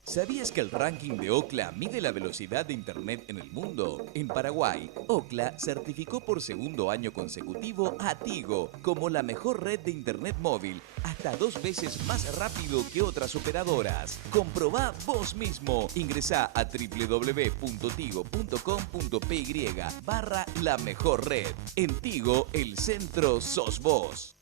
¿Sabías que el ranking de Ookla mide la velocidad de internet en el mundo? En Paraguay, Ookla certificó por segundo año consecutivo a Tigo como la mejor red de internet móvil, hasta 2 veces más rápido que otras operadoras. Comprobá vos mismo. Ingresá a www.tigo.com.py/la mejor red. En Tigo, el centro sos vos.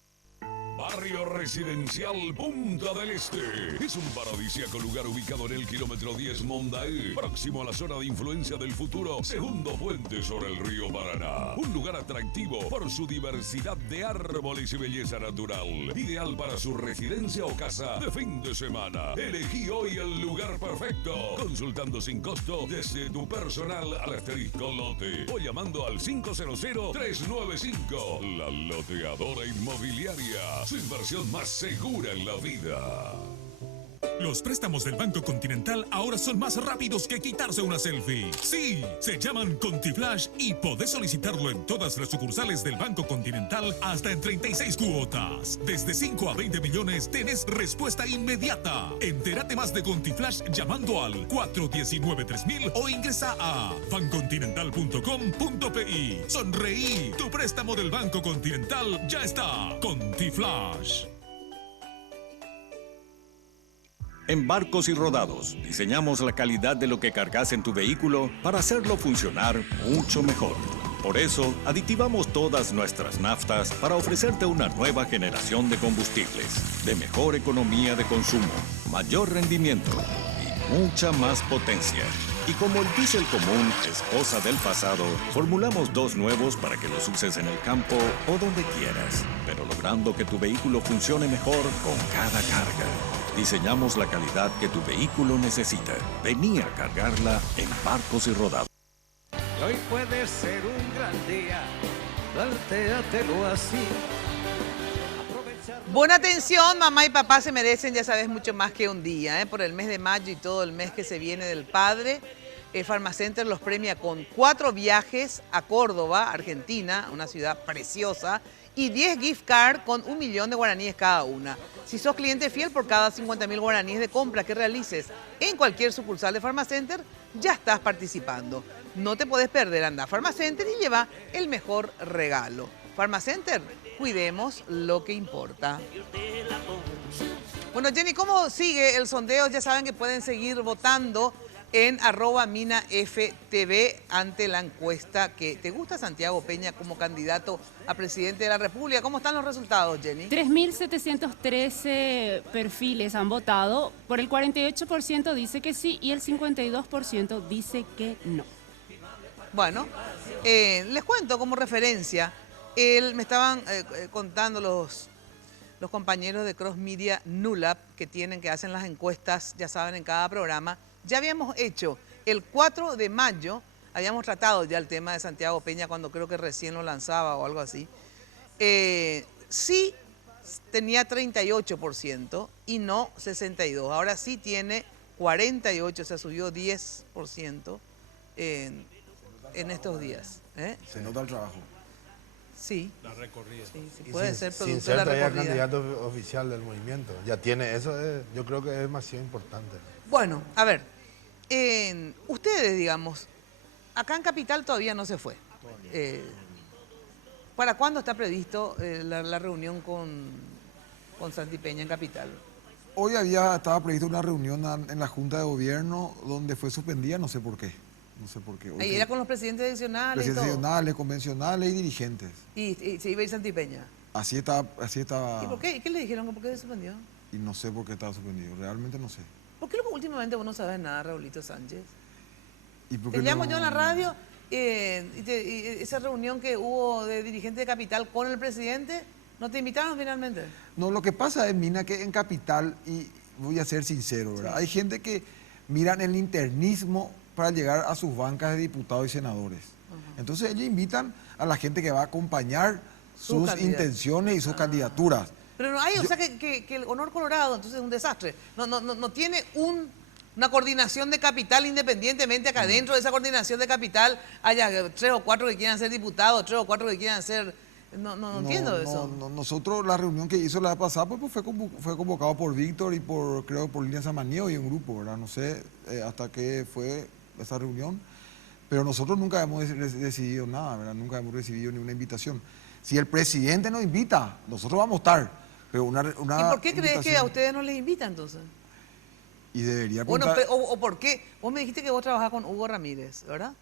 Barrio Residencial Punta del Este. Es un paradisíaco lugar ubicado en el kilómetro 10 Mondaé, próximo a la zona de influencia del futuro segundo puente sobre el río Paraná. Un lugar atractivo por su diversidad de árboles y belleza natural. Ideal para su residencia o casa de fin de semana. Elegí hoy el lugar perfecto. Consultando sin costo desde tu personal al asterisco lote o llamando al 500-395. La Loteadora Inmobiliaria. Su inversión más segura en la vida. Los préstamos del Banco Continental ahora son más rápidos que quitarse una selfie. Sí, se llaman ContiFlash y podés solicitarlo en todas las sucursales del Banco Continental hasta en 36 cuotas. Desde 5 a 20 millones tenés respuesta inmediata. Entérate más de ContiFlash llamando al 419-3000 o ingresa a bancontinental.com.pi. Sonreí, tu préstamo del Banco Continental ya está. ContiFlash. En Barcos y Rodados, diseñamos la calidad de lo que cargas en tu vehículo para hacerlo funcionar mucho mejor. Por eso, aditivamos todas nuestras naftas para ofrecerte una nueva generación de combustibles, de mejor economía de consumo, mayor rendimiento y mucha más potencia. Y como el diésel común es cosa del pasado, formulamos dos nuevos para que los uses en el campo o donde quieras, pero logrando que tu vehículo funcione mejor con cada carga. Diseñamos la calidad que tu vehículo necesita. Vení a cargarla en Barcos y Rodados. Y hoy puede ser un gran día, plantéatelo así. Buena atención, mamá y papá se merecen, ya sabes, mucho más que un día. Por el mes de mayo y todo el mes que se viene del padre, Pharmacenter los premia con 4 viajes a Córdoba, Argentina, una ciudad preciosa, y 10 gift cards con 1 millón de guaraníes cada una. Si sos cliente fiel, por cada 50.000 guaraníes de compra que realices en cualquier sucursal de Pharmacenter, ya estás participando. No te podés perder, anda a Pharmacenter y lleva el mejor regalo. Pharmacenter, cuidemos lo que importa. Bueno, Jenny, ¿cómo sigue el sondeo? Ya saben que pueden seguir votando en @minaftv ante la encuesta que ¿te gusta Santiago Peña como candidato a presidente de la República? ¿Cómo están los resultados, Jenny? 3.713 perfiles han votado. Por el 48% dice que sí y el 52% dice que no. Bueno, les cuento como referencia. Me estaban contando los compañeros de Cross Media Nulap que hacen las encuestas, ya saben, en cada programa. Ya habíamos hecho el 4 de mayo, habíamos tratado ya el tema de Santiago Peña cuando creo que recién lo lanzaba o algo así. Sí tenía 38% y no 62%. Ahora sí tiene 48%, o sea, subió 10% en estos días. Se nota el trabajo. Sí. La recorrida. Sí, puede ser producto sin de ser la todavía recorrida. candidato oficial del movimiento. Ya tiene eso, yo creo que es demasiado importante. Bueno, a ver, ustedes, digamos, acá en Capital todavía no se fue. ¿Para cuándo está previsto la reunión con Santi Peña en Capital? Hoy estaba prevista una reunión en la Junta de Gobierno donde fue suspendida, no sé por qué. No sé por qué. Ahí era con los presidentes adicionales presidentes y todo. adicionales, convencionales y dirigentes. Y se iba a ir Santi Peña. Así estaba. ¿Y por qué? ¿Y qué le dijeron? ¿Por qué se suspendió? Y no sé por qué estaba suspendido, realmente no sé. ¿Por qué últimamente vos no sabes nada, Raulito Sánchez? ¿Y por Te qué llamo no? yo en la radio y esa reunión que hubo de dirigentes de Capital con el presidente, ¿no te invitaron finalmente? No, lo que pasa es, Mina, que en Capital, y voy a ser sincero, ¿verdad? Sí. Hay gente que miran el internismo para llegar a sus bancas de diputados y senadores. Entonces ellos invitan a la gente que va a acompañar sus intenciones y sus candidaturas. Pero no hay, o sea que el Honor Colorado entonces es un desastre. No tiene una coordinación de Capital independientemente acá dentro de esa coordinación de Capital haya 3 o 4 que quieran ser diputados, 3 o 4 que quieran ser... No entiendo eso. Nosotros, la reunión que hizo la vez pasada, pues fue convocado por Víctor y creo por Lilian Samaniego y un grupo, ¿verdad? No sé hasta qué fue esa reunión, pero nosotros nunca hemos decidido nada, ¿verdad? Nunca hemos recibido ni una invitación. Si el presidente nos invita, nosotros vamos a estar, pero una ¿Y por qué crees que a ustedes no les invita entonces? Y debería Bueno, o ¿por qué? Vos me dijiste que vos trabajás con Hugo Ramírez, ¿verdad?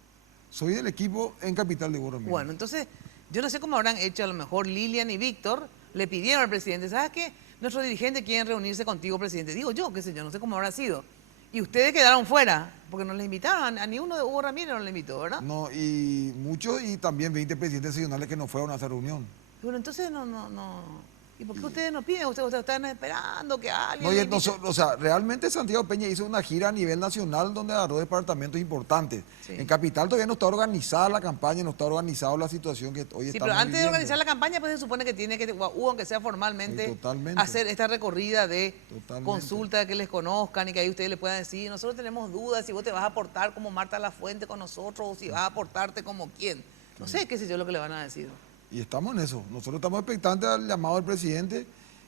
Soy del equipo en Capital de Hugo Ramírez. Bueno, entonces, yo no sé cómo habrán hecho a lo mejor Lilian y Víctor le pidieron al presidente, ¿sabes qué? Nuestros dirigentes quieren reunirse contigo, presidente. Digo yo, qué sé yo, no sé cómo habrá sido. Y ustedes quedaron fuera, porque no les invitaron, a ni uno de Hugo Ramírez no le invitó, ¿verdad? No, y muchos, y también 20 presidentes seccionales que no fueron a esa reunión. Bueno, entonces no. ¿Y por qué ustedes no piden? Ustedes están esperando que alguien... No, y le invite. o sea, realmente Santiago Peña hizo una gira a nivel nacional donde agarró departamentos importantes. Sí. En Capital todavía no está organizada la campaña, no está organizada la situación que hoy Sí, estamos pero antes de viviendo. organizar la campaña, pues se supone que tiene que, Hugo, aunque sea formalmente, Sí, totalmente. hacer esta recorrida de Totalmente. consulta, de que les conozcan y que ahí ustedes le puedan decir, nosotros tenemos dudas si vos te vas a aportar como Marta Lafuente con nosotros o si vas a aportarte como quién. No sé qué sé yo lo que le van a decir. Y estamos en eso. Nosotros estamos expectantes al llamado del presidente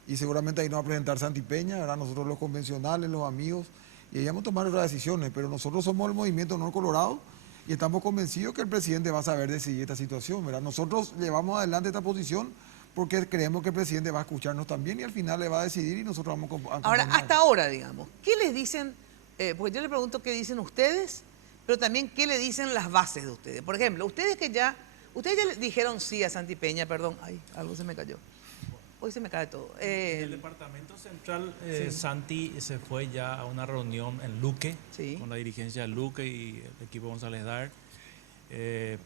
y seguramente ahí nos va a presentar Santi Peña, ¿verdad? Nosotros los convencionales, los amigos, y ahí vamos a tomar nuestras decisiones. Pero nosotros somos el Movimiento Honor Colorado y estamos convencidos que el presidente va a saber decidir esta situación, ¿verdad? Nosotros llevamos adelante esta posición porque creemos que el presidente va a escucharnos también y al final le va a decidir y nosotros vamos a Ahora, acompañar. hasta ahora, digamos, ¿qué les dicen? Porque yo le pregunto qué dicen ustedes, pero también qué le dicen las bases de ustedes. Por ejemplo, ustedes ya le dijeron sí a Santi Peña, perdón, ay, algo se me cayó. Hoy se me cae todo. En el Departamento Central, sí. Santi se fue ya a una reunión en Luque, Sí. con la dirigencia de Luque y el equipo González Dar.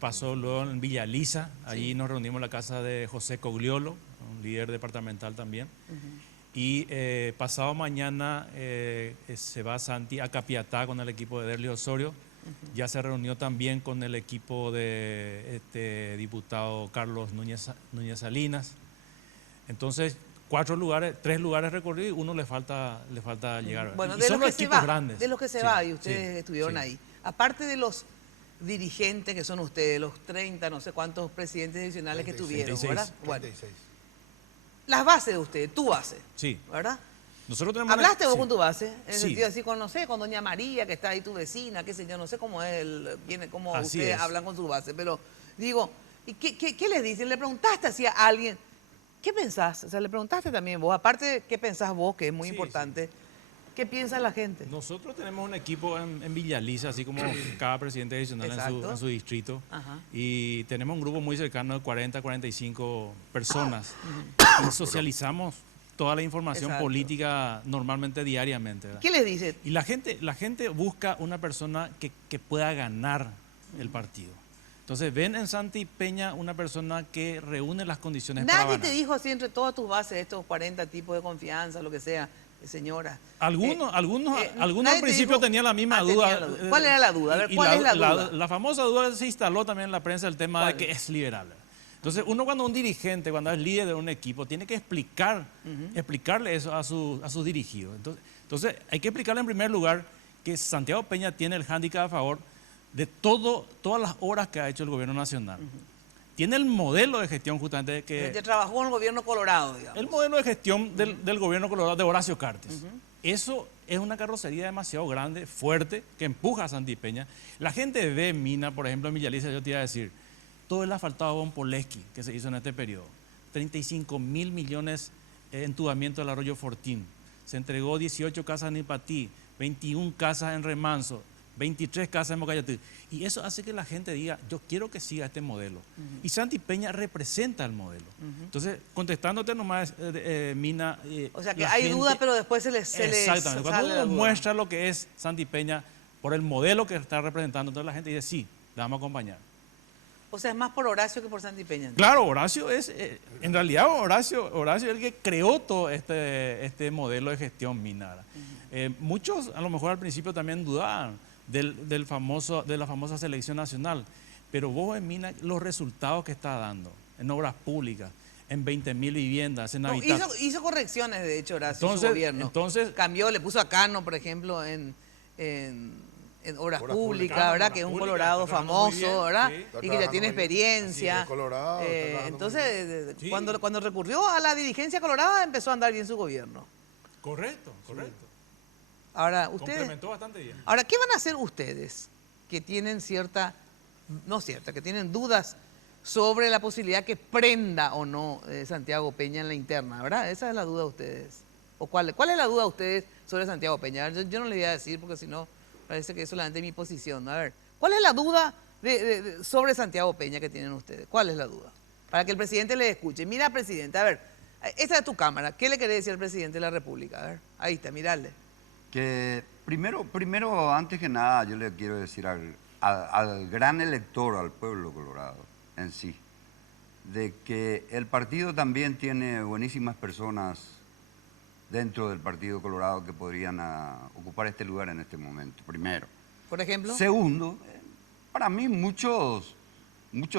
Pasó luego en Villa Lisa, allí nos reunimos en la casa de José Cogliolo, un líder departamental también. Y pasado mañana se va Santi a Capiatá con el equipo de Derli Osorio. Ya se reunió también con el equipo de este diputado Carlos Núñez Salinas. Entonces, 3 lugares recorridos y uno le falta llegar. Bueno, Y de son los los que se equipos va, grandes. de los que se Sí, va, y ustedes sí, estuvieron sí. ahí. Aparte de los dirigentes que son ustedes, los 30, no sé cuántos presidentes adicionales que tuvieron, 36, ¿verdad? Bueno, 36. las bases de ustedes, tu base, Sí. ¿verdad? Nosotros tenemos ¿Hablaste vos sí. con tu base? En el Sí. sentido así, con, no sé, con doña María, que está ahí tu vecina, qué sé yo, no sé cómo es, cómo Así ustedes es. hablan con su base, pero digo, ¿y qué les dicen? ¿Le preguntaste así a alguien? ¿Qué pensás? O sea, le preguntaste también vos, aparte de qué pensás vos, que es muy importante, ¿qué piensa la gente? Nosotros tenemos un equipo en Villa Lisa, así como cada presidente adicional Exacto. en su distrito. Ajá. Y tenemos un grupo muy cercano de 40, 45 personas. Y socializamos toda la información Exacto. política normalmente diariamente. ¿verdad? ¿Qué les dice? Y la gente busca una persona que pueda ganar el partido. Entonces ven en Santi Peña una persona que reúne las condiciones para Nadie ganar. te dijo así entre todas tus bases, estos 40 tipos de confianza, lo que sea, señora. Algunos nadie al te principio dijo- tenían la misma tenían duda. la duda. ¿Cuál era la duda? A ver, Y ¿cuál es la duda? La famosa duda se instaló también en la prensa, el tema ¿Cuál? de que es liberal. Entonces, uno cuando un dirigente, cuando es líder de un equipo, tiene que explicarle eso a sus dirigidos. Entonces, hay que explicarle en primer lugar que Santiago Peña tiene el hándicap a favor de todas las obras que ha hecho el gobierno nacional. Tiene el modelo de gestión justamente que... Ya trabajó en el gobierno colorado, digamos. El modelo de gestión del gobierno colorado de Horacio Cartes. Eso es una carrocería demasiado grande, fuerte, que empuja a Santi Peña. La gente ve Mina, por ejemplo, en Villa Lisa, yo te iba a decir, todo el asfaltado Bon Poleski que se hizo en este periodo. 35.000 millones en entubamiento del arroyo Fortín. Se entregó 18 casas en Ipatí, 21 casas en Remanso, 23 casas en Mocayatí. Y eso hace que la gente diga, yo quiero que siga este modelo. Y Santi Peña representa el modelo. Entonces, contestándote nomás, Mina... O sea que la hay gente- duda, pero después se les Exactamente. Cuando sale la uno duda. muestra lo que es Santi Peña por el modelo que está representando, entonces la gente dice, sí, le vamos a acompañar. O sea, es más por Horacio que por Santi Peña. Claro, Horacio es, en realidad Horacio es el que creó todo este modelo de gestión minera. Muchos a lo mejor al principio también dudaban de la famosa selección nacional, pero vos en Mina los resultados que está dando en obras públicas, en 20.000 viviendas, en No, habitantes. hizo correcciones, de hecho, Horacio, Entonces- su gobierno. entonces- Cambió, le puso a Cano, por ejemplo, en obras Obras públicas, públicas, ¿verdad? obras Que es un públicas, colorado está trabajando muy famoso, bien, ¿verdad? sí. Está Y que ya trabajando tiene muy bien. experiencia. Así es, colorado, está trabajando muy Entonces, Sí. cuando recurrió a la dirigencia colorada, empezó a andar bien su gobierno. Correcto. Ahora, ustedes... Complementó bastante bien. Ahora, ¿qué van a hacer ustedes que tienen que tienen dudas sobre la posibilidad que prenda o no Santiago Peña en la interna, ¿verdad? Esa es la duda de ustedes. ¿O cuál es la duda de ustedes sobre Santiago Peña? Yo no le voy a decir porque si no parece que es solamente mi posición, ¿no? A ver, ¿cuál es la duda sobre Santiago Peña que tienen ustedes? ¿Cuál es la duda? Para que el presidente les escuche. Mira, presidente, a ver, Esta es tu cámara. ¿Qué le querés decir al presidente de la República? A ver, ahí está, mirale. Que primero, antes que nada, yo le quiero decir al gran elector, al pueblo colorado en sí, de que el partido también tiene buenísimas personas dentro del Partido Colorado que podrían ocupar este lugar en este momento, primero. ¿Por ejemplo? Segundo, para mí muchos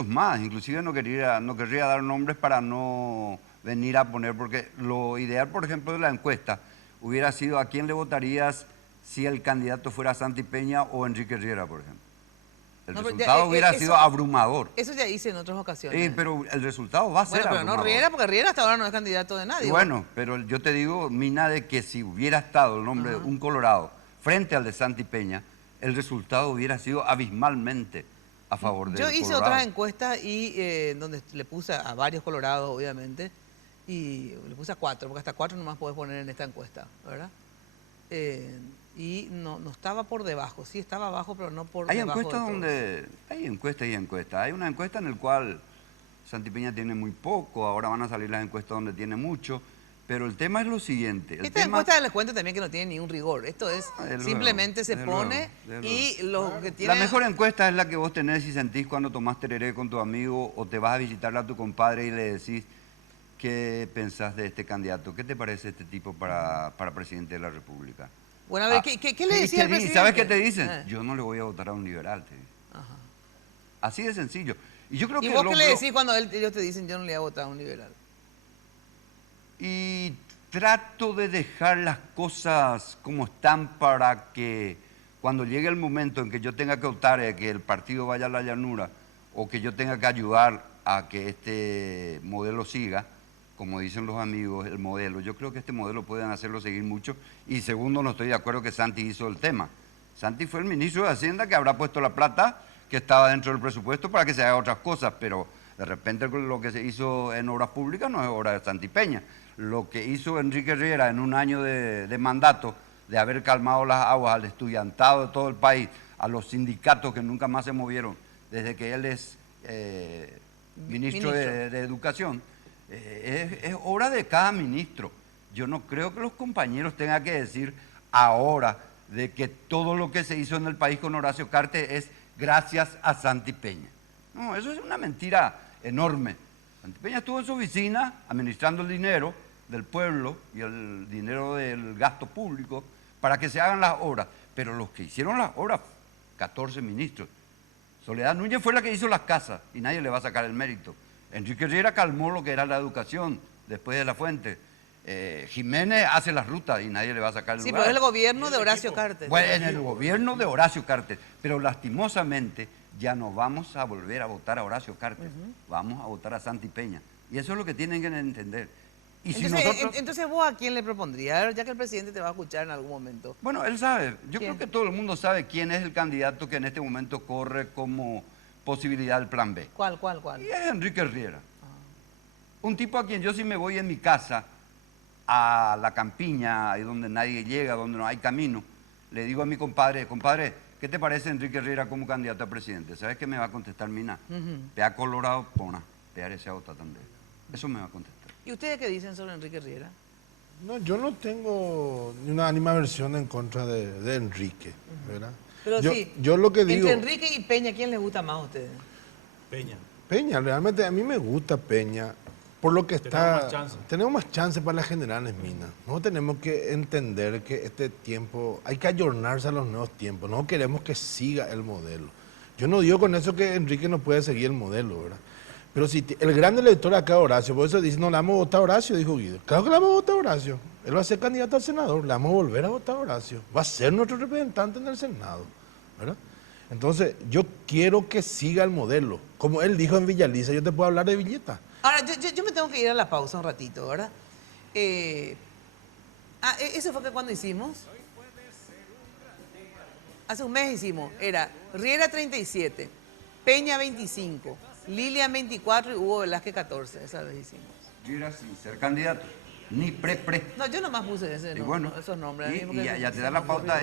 más, inclusive no querría dar nombres para no venir a poner, porque lo ideal, por ejemplo, de la encuesta hubiera sido a quién le votarías si el candidato fuera Santi Peña o Enrique Riera, por ejemplo. El resultado hubiera sido abrumador. Eso ya hice en otras ocasiones. Sí, pero el resultado va a ser abrumador. Pero no Riera, porque Riera hasta ahora no es candidato de nadie. Bueno, pero yo te digo, Mina, de que si hubiera estado el nombre de un colorado frente al de Santi Peña, el resultado hubiera sido abismalmente a favor del Yo hice colorado. otras encuestas y donde le puse a varios colorados, obviamente, y le puse a 4, porque hasta 4 nomás podés poner en esta encuesta, ¿verdad? Y no estaba por debajo, sí estaba abajo, pero no por Hay debajo. encuestas donde... Hay encuestas y encuestas. Hay una encuesta en la cual Santi Peña tiene muy poco, ahora van a salir las encuestas donde tiene mucho, pero el tema es lo siguiente. Esta encuesta les cuento también que no tiene ningún rigor. Esto es simplemente se pone y lo que tiene... La mejor encuesta es la que vos tenés y sentís cuando tomás tereré con tu amigo o te vas a visitarle a tu compadre y le decís qué pensás de este candidato, qué te parece este tipo para presidente de la República. Bueno, a ver, ¿qué le decía al presidente? ¿Sabes qué te dicen? Yo no le voy a votar a un liberal, te dicen. Así de sencillo. Y yo creo ¿Y que vos qué le decís cuando ellos te dicen yo no le voy a votar a un liberal? Y trato de dejar las cosas como están para que cuando llegue el momento en que yo tenga que optar a que el partido vaya a la llanura o que yo tenga que ayudar a que este modelo siga, como dicen los amigos, el modelo. Yo creo que este modelo pueden hacerlo seguir mucho. Y segundo, no estoy de acuerdo que Santi hizo el tema. Santi fue el ministro de Hacienda que habrá puesto la plata que estaba dentro del presupuesto para que se haga otras cosas, pero de repente lo que se hizo en obras públicas no es obra de Santi Peña. Lo que hizo Enrique Riera en un año de mandato, de haber calmado las aguas al estudiantado de todo el país, a los sindicatos que nunca más se movieron desde que él es ministro de Educación, es obra de cada ministro. Yo no creo que los compañeros tengan que decir ahora de que todo lo que se hizo en el país con Horacio Cartes es gracias a Santi Peña. No, eso es una mentira enorme. Santi Peña estuvo en su oficina administrando el dinero del pueblo y el dinero del gasto público para que se hagan las obras. Pero los que hicieron las obras, 14 ministros. Soledad Núñez fue la que hizo las casas y nadie le va a sacar el mérito. Enrique Riera calmó lo que era la educación después de La Fuente. Jiménez hace las rutas y nadie le va a sacar el lugar. Sí, pero es el gobierno de Horacio Cartes. Bueno, en el gobierno de Horacio Cartes. Pero lastimosamente ya no vamos a volver a votar a Horacio Cartes. Vamos a votar a Santi Peña. Y eso es lo que tienen que entender. Y entonces vos a quién le propondrías, ya que el presidente te va a escuchar en algún momento. Bueno, él sabe. Yo creo que todo el mundo sabe quién es el candidato que en este momento corre como posibilidad del plan B. ¿Cuál? Y es Enrique Riera. Un tipo a quien yo si me voy en mi casa a la campiña, ahí donde nadie llega, donde no hay camino, le digo a mi compadre, ¿qué te parece Enrique Riera como candidato a presidente? ¿Sabes qué me va a contestar Mina? Pea Colorado, pona, pea ese auto también. Eso me va a contestar. ¿Y ustedes qué dicen sobre Enrique Riera? No, yo no tengo ni una animaversión en contra de Enrique, ¿verdad? Pero yo lo que digo... Entre Enrique y Peña, ¿quién les gusta más a ustedes? Peña, realmente a mí me gusta Peña, por lo que tenemos más chance para las generales, Mina. No tenemos que entender que este tiempo, hay que ayornarse a los nuevos tiempos, no queremos que siga el modelo. Yo no digo con eso que Enrique no puede seguir el modelo, ¿verdad? Pero si el gran elector acá es Horacio, por eso dice, no, le vamos a votar a Horacio, dijo Guido. Claro que le vamos a votar a Horacio. Él va a ser candidato al senador, le vamos a volver a votar a Horacio. Va a ser nuestro representante en el Senado, ¿verdad? Entonces, yo quiero que siga el modelo. Como él dijo en Villaliza, yo te puedo hablar de Villeta. Ahora, yo me tengo que ir a la pausa un ratito, ¿verdad? Eso fue que cuando hicimos. Hace un mes hicimos. Era Riera 37, Peña 25, Lilian 24 y Hugo Velázquez 14. Esa vez hicimos. Riera sin ser candidato, ni pre. No, yo nomás puse esos nombres. Y ya te da la pauta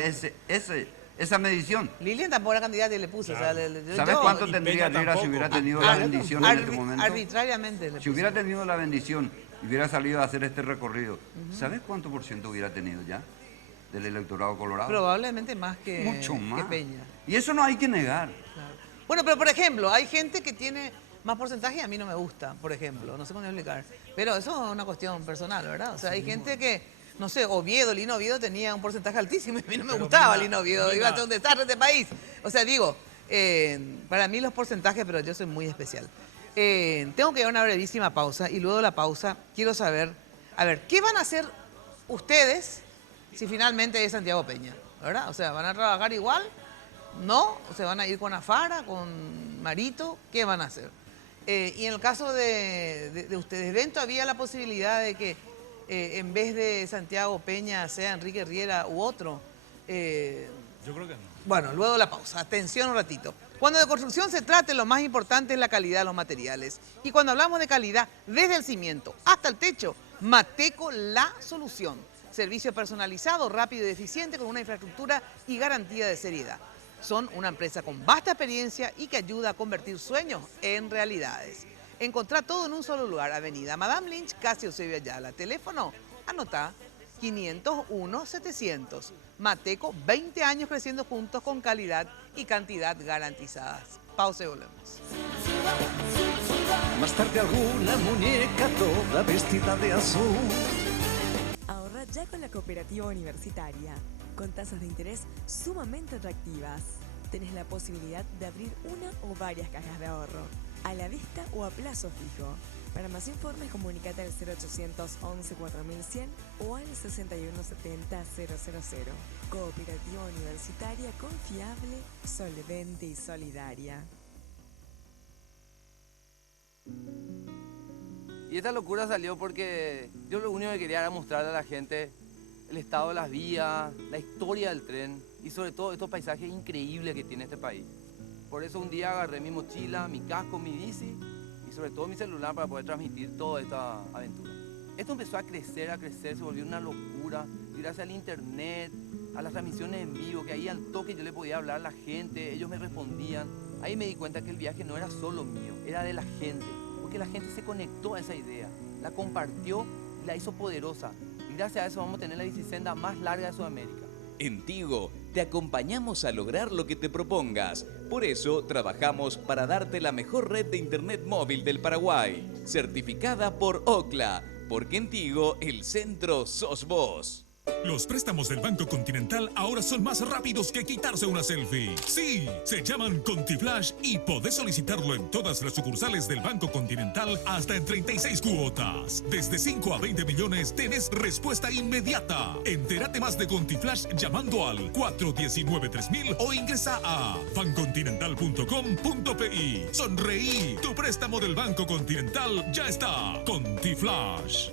esa medición. Lilian tampoco era candidata y le puse. Claro. ¿Sabes cuánto tendría Riera si hubiera tenido la bendición en este momento? Arbitrariamente le puse. Si hubiera tenido la bendición y hubiera salido a hacer este recorrido, ¿sabes cuánto por ciento hubiera tenido ya del electorado colorado? Probablemente más que, Mucho más. que Peña. Y eso no hay que negar. Claro. Bueno, pero por ejemplo, hay gente que tiene más porcentaje y a mí no me gusta, por ejemplo. No sé cómo explicar. Pero eso es una cuestión personal, ¿verdad? O sea, hay gente que, no sé, Lino Oviedo tenía un porcentaje altísimo y a mí no me gustaba Lino Oviedo. Iba a ser un desastre este país. O sea, digo, para mí los porcentajes, pero yo soy muy especial. Tengo que ir a una brevísima pausa y luego de la pausa quiero saber, a ver, ¿qué van a hacer ustedes si finalmente es Santiago Peña? ¿Verdad? O sea, ¿van a trabajar igual? ¿No? ¿O se van a ir con Afara, con Marito? ¿Qué van a hacer? Y en el caso de ustedes, ¿ven todavía la posibilidad de que en vez de Santiago Peña sea Enrique Riera u otro? Yo creo que no. Bueno, luego de la pausa. Atención un ratito. Cuando de construcción se trate, lo más importante es la calidad de los materiales. Y cuando hablamos de calidad, desde el cimiento hasta el techo, Mateco la solución. Servicio personalizado, rápido y eficiente con una infraestructura y garantía de seriedad. Son una empresa con vasta experiencia y que ayuda a convertir sueños en realidades. Encontrá todo en un solo lugar. Avenida Madame Lynch, casi Eusebio Ayala. Teléfono, anotá, 501-700. Mateco, 20 años creciendo juntos con calidad y cantidad garantizadas. Pausa y volvemos. Más tarde alguna muñeca toda vestida de azul. Ahorra ya con la Cooperativa Universitaria, con tasas de interés sumamente atractivas. Tenés la posibilidad de abrir una o varias cajas de ahorro, a la vista o a plazo fijo. Para más informes, comunícate al 0800 11 4100 o al 6170 000. Cooperativa Universitaria confiable, solvente y solidaria. Y esta locura salió porque yo lo único que quería era mostrarle a la gente el estado de las vías, la historia del tren y sobre todo estos paisajes increíbles que tiene este país. Por eso un día agarré mi mochila, mi casco, mi bici y sobre todo mi celular para poder transmitir toda esta aventura. Esto empezó a crecer, se volvió una locura y gracias al internet, a las transmisiones en vivo, que ahí al toque yo le podía hablar a la gente, ellos me respondían. Ahí me di cuenta que el viaje no era solo mío, era de la gente, porque la gente se conectó a esa idea, la compartió y la hizo poderosa. Y gracias a eso vamos a tener la bicisenda más larga de Sudamérica. En Tigo te acompañamos a lograr lo que te propongas. Por eso trabajamos para darte la mejor red de internet móvil del Paraguay, certificada por Ookla, porque en Tigo el centro sos vos. Los préstamos del Banco Continental ahora son más rápidos que quitarse una selfie. Sí, se llaman ContiFlash y podés solicitarlo en todas las sucursales del Banco Continental hasta en 36 cuotas. Desde 5 a 20 millones tenés respuesta inmediata. Entérate más de ContiFlash llamando al 419-3000 o ingresa a bancontinental.com.pi. Sonreí, tu préstamo del Banco Continental ya está. ContiFlash.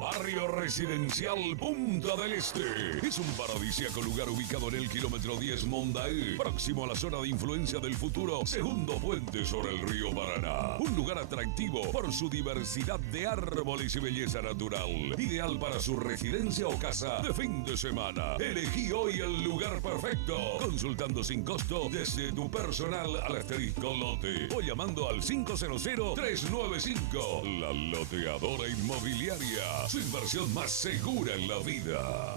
Barrio Residencial Punta del Este. Es un paradisíaco lugar ubicado en el kilómetro 10 Mondaé, próximo a la zona de influencia del futuro segundo puente sobre el río Paraná. Un lugar atractivo por su diversidad de árboles y belleza natural. Ideal para su residencia o casa de fin de semana. Elegí hoy el lugar perfecto. Consultando sin costo desde tu personal al asterisco lote o llamando al 500-395. La Loteadora Inmobiliaria. Su inversión más segura en la vida.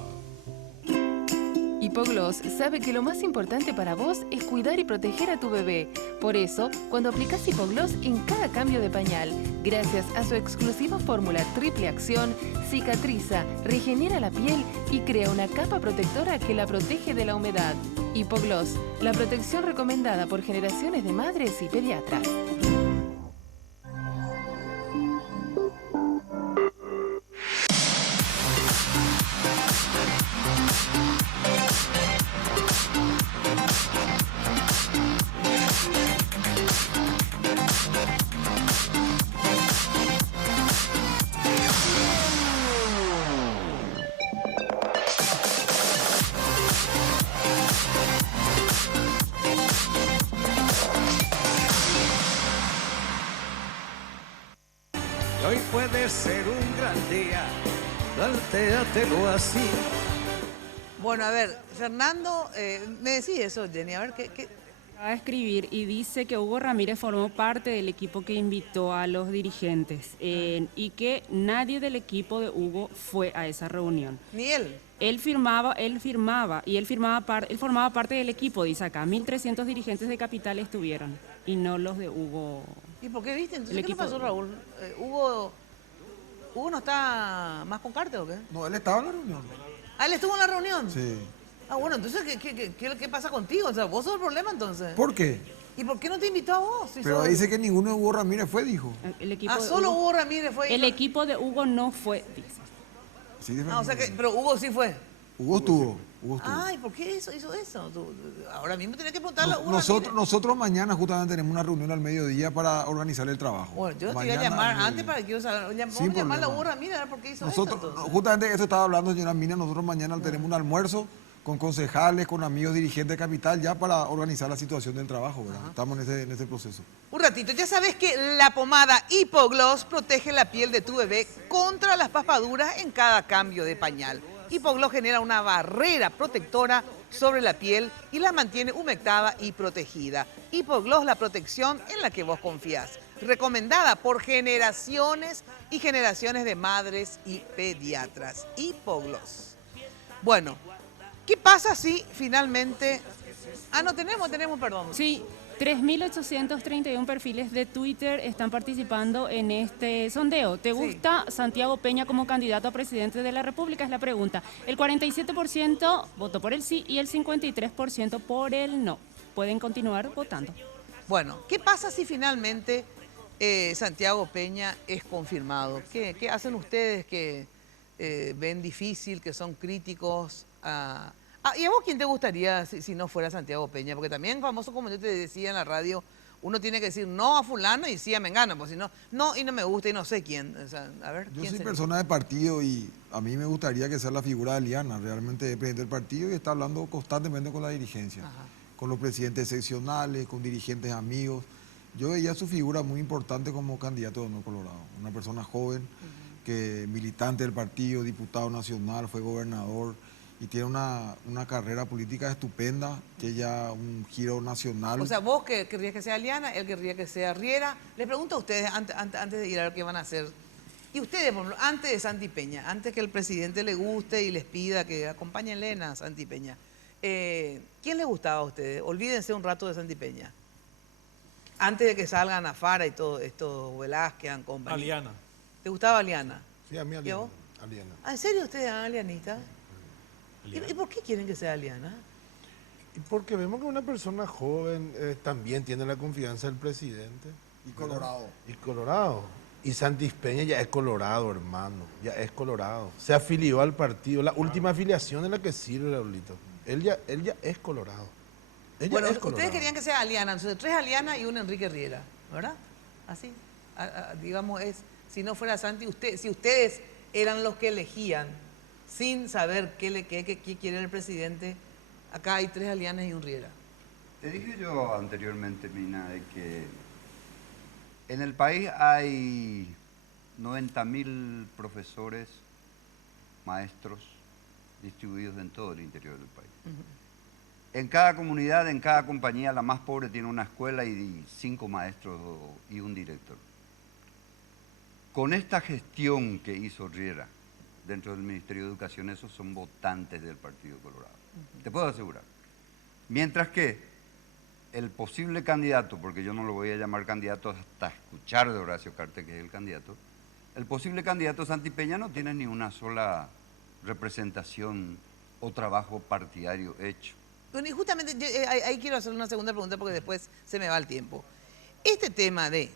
Hipogloss sabe que lo más importante para vos es cuidar y proteger a tu bebé. Por eso, cuando aplicás Hipogloss en cada cambio de pañal, gracias a su exclusiva fórmula triple acción, cicatriza, regenera la piel y crea una capa protectora que la protege de la humedad. Hipogloss, la protección recomendada por generaciones de madres y pediatras. Hoy puede ser un gran día, plantéatelo así. Bueno, a ver, Fernando, me decís eso, Jenny, a ver, Va a escribir y dice que Hugo Ramírez formó parte del equipo que invitó a los dirigentes y que nadie del equipo de Hugo fue a esa reunión. Ni él. Él formaba parte del equipo, dice acá. 1.300 dirigentes de Capital estuvieron y no los de Hugo. ¿Y por qué viste? Entonces, ¿qué le pasó, Raúl? ¿Hugo no está más con Carter o qué? No, él estaba en la reunión. Ah, ¿él estuvo en la reunión? Sí. Ah, bueno, entonces, ¿qué pasa contigo? O sea, vos sos el problema entonces. ¿Por qué? ¿Y por qué no te invitó a vos? Pero dice que ninguno de Hugo Ramírez fue, dijo. Solo Hugo Ramírez fue. El equipo de Hugo no fue, dice. Sí, o sea que, pero Hugo sí fue. Hugo estuvo. Ay, ¿por qué hizo eso? Ahora mismo tenés que preguntarle a Hugo Nosotros mañana justamente tenemos una reunión al mediodía para organizar el trabajo. Bueno, yo te iba a llamar antes para que yo vamos a llamarle a Hugo Ramírez a ver por qué hizo eso. Justamente eso estaba hablando, señora Mina, nosotros mañana tenemos un almuerzo con concejales, con amigos dirigentes de Capital, ya para organizar la situación del trabajo, ¿verdad? Estamos en ese proceso. Un ratito, ya sabes que la pomada Hipogloss protege la piel de tu bebé contra las papaduras en cada cambio de pañal. Hipogloss genera una barrera protectora sobre la piel y la mantiene humectada y protegida. Hipogloss, la protección en la que vos confías. Recomendada por generaciones y generaciones de madres y pediatras. Hipogloss. Bueno, ¿qué pasa si finalmente... Ah, no tenemos, perdón. Sí, 3.831 perfiles de Twitter están participando en este sondeo. ¿Te gusta Santiago Peña como candidato a presidente de la República? Es la pregunta. El 47% votó por el sí y el 53% por el no. Pueden continuar votando. Bueno, ¿qué pasa si finalmente Santiago Peña es confirmado? ¿Qué hacen ustedes que ven difícil, que son críticos a... ¿y a vos quién te gustaría si no fuera Santiago Peña? Porque también, famoso como yo te decía en la radio, uno tiene que decir no a fulano y sí a Mengano, porque si no, no y no me gusta y no sé quién. O sea, a ver, yo soy persona de partido y a mí me gustaría que sea la figura de Aliana, realmente presidente del partido, y está hablando constantemente con la dirigencia, con los presidentes seccionales, con dirigentes amigos. Yo veía su figura muy importante como candidato de Nuevo Colorado, una persona joven, que militante del partido, diputado nacional, fue gobernador, y tiene una carrera política estupenda, que ya un giro nacional. O sea, vos querrías que sea Aliana, él querría que sea Riera. Les pregunto a ustedes, antes de ir a ver qué van a hacer, y ustedes, por ejemplo, antes de Santi Peña, antes que el presidente le guste y les pida que acompáñenle a Santi Peña, ¿quién les gustaba a ustedes? Olvídense un rato de Santi Peña. Antes de que salgan a Fara y todo esto, Velázquez, compañía. Aliana. ¿Te gustaba Aliana? Sí, a mí Aliana. ¿Y a vos? Aliana. ¿En serio ustedes eran alianistas? ¿Y por qué quieren que sea Aliana? Porque vemos que una persona joven también tiene la confianza del presidente. Y colorado. Y colorado. Y Santis Peña ya es colorado, hermano. Ya es colorado. Se afilió al partido. La última afiliación en la que sirve, Raulito. Él ya es colorado. Bueno, ustedes querían que sea Aliana. Entonces, 3 Aliana y un Enrique Riera. ¿Verdad? Así. Digamos, si no fuera Santi, si ustedes eran los que elegían, sin saber qué quiere el presidente, acá hay 3 Alianas y un Riera. Te dije yo anteriormente, Mina, de que en el país hay 90.000 profesores, maestros, distribuidos en todo el interior del país. En cada comunidad, en cada compañía, la más pobre tiene una escuela y 5 maestros y un director. Con esta gestión que hizo Riera dentro del Ministerio de Educación, esos son votantes del Partido Colorado. Te puedo asegurar. Mientras que el posible candidato, porque yo no lo voy a llamar candidato hasta escuchar de Horacio Carter, que es el candidato, el posible candidato Santi Peña no tiene ni una sola representación o trabajo partidario hecho. Bueno, y justamente ahí quiero hacer una segunda pregunta porque después se me va el tiempo. Este tema de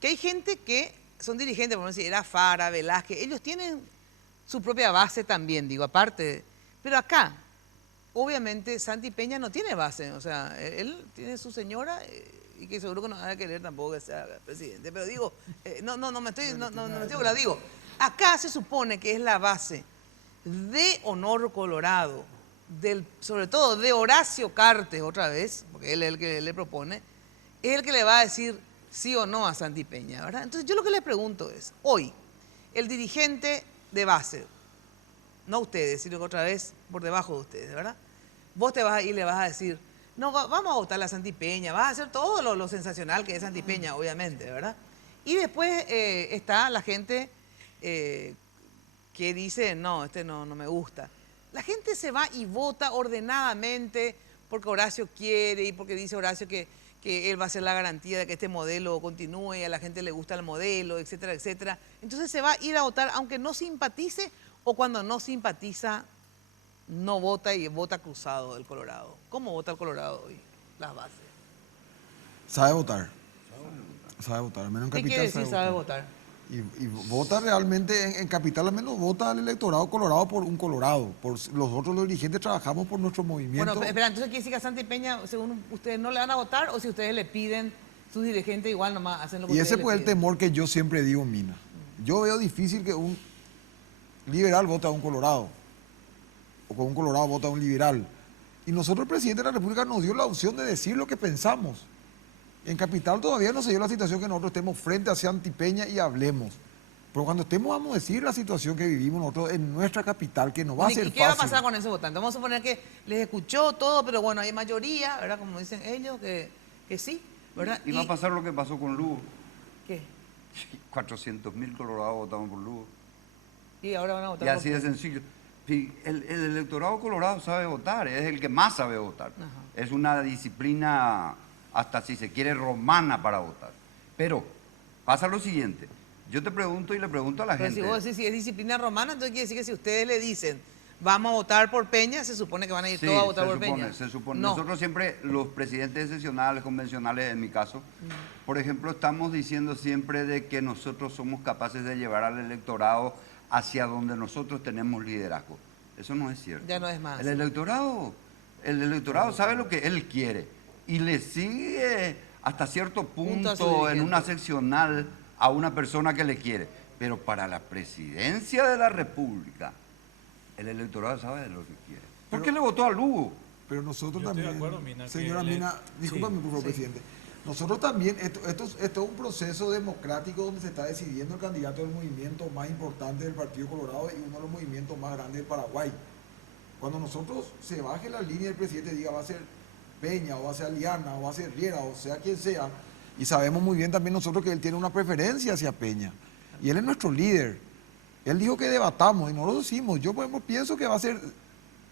que hay gente que son dirigentes, por ejemplo, era Fara, Velázquez, ellos tienen su propia base también, digo, aparte. Pero acá, obviamente, Santi Peña no tiene base. O sea, él tiene su señora y que seguro que no va a querer tampoco que sea presidente. Pero digo, no me estoy claro, digo, acá se supone que es la base de Honor Colorado, sobre todo de Horacio Cartes otra vez, porque él es el que le propone, es el que le va a decir sí o no a Santi Peña, ¿verdad? Entonces yo lo que les pregunto es, hoy, el dirigente de base, no ustedes, sino que otra vez por debajo de ustedes, ¿verdad? Vos te vas a ir y le vas a decir, no, vamos a votar a Santipeña, vas a hacer todo lo sensacional que es Santipeña, obviamente, ¿verdad? Y después está la gente que dice, no, no me gusta. La gente se va y vota ordenadamente porque Horacio quiere y porque dice Horacio que él va a ser la garantía de que este modelo continúe, a la gente le gusta el modelo, etcétera, etcétera. Entonces se va a ir a votar aunque no simpatice o cuando no simpatiza, no vota y vota cruzado el Colorado. ¿Cómo vota el Colorado hoy? Las bases. Sabe votar. Sabe votar. Al menos en ¿Qué Capital quiere decir sabe votar? Y vota realmente, en Capital al menos vota al electorado colorado por un colorado. Por los otros los dirigentes trabajamos por nuestro movimiento. Bueno, espera, entonces quiere decir que a Santipeña, según ustedes, no le van a votar o si ustedes le piden, sus dirigentes igual nomás hacen lo que Y ustedes ese le fue el piden. temor que yo siempre digo, Mina. Yo veo difícil que un liberal vote a un colorado. O que un colorado vote a un liberal. Y nosotros, el presidente de la República, nos dio la opción de decir lo que pensamos. En Capital todavía no se dio la situación que nosotros estemos frente a Santipeña y hablemos. Pero cuando estemos vamos a decir la situación que vivimos nosotros en nuestra capital, que no va a ser ¿Y qué fácil. va a pasar con ese votante? Vamos a suponer que les escuchó todo, pero bueno, hay mayoría, ¿verdad? Como dicen ellos, que sí, ¿verdad? Y va a pasar lo que pasó con Lugo. ¿Qué? 400.000 colorados votaron por Lugo. Y ahora van a votar Y así por- de sencillo. Sí, el electorado colorado sabe votar, es el que más sabe votar. Es una disciplina, hasta si se quiere, romana para votar. Pero pasa lo siguiente, yo te pregunto y le pregunto a la Pero gente. si vos decís si es disciplina romana, entonces quiere decir que si ustedes le dicen vamos a votar por Peña, se supone que van a ir Sí, todos a votar se por supone, Peña. se supone. No. Nosotros siempre, los presidentes sesionales, convencionales, en mi caso, por ejemplo, estamos diciendo siempre de que nosotros somos capaces de llevar al electorado hacia donde nosotros tenemos liderazgo. Eso no es cierto. Ya no es más. El electorado sabe lo que él quiere y le sigue hasta cierto Junto a su punto en dirigente. una seccional a una persona que le quiere. Pero para la presidencia de la República, el electorado sabe de lo que quiere. ¿Por qué le votó a Lugo? Pero nosotros Yo estoy de también, acuerdo, Mina, que señora le- Mina, discúlpame por favor, Sí. presidente. Nosotros también, esto es un proceso democrático donde se está decidiendo el candidato del movimiento más importante del Partido Colorado y uno de los movimientos más grandes del Paraguay. Cuando nosotros se baje la línea del presidente diga va a ser Peña o va a ser Aliana o va a ser Riera o sea quien sea, y sabemos muy bien también nosotros que él tiene una preferencia hacia Peña y él es nuestro líder. Él dijo que debatamos y no lo decimos. Yo por ejemplo pienso que va a ser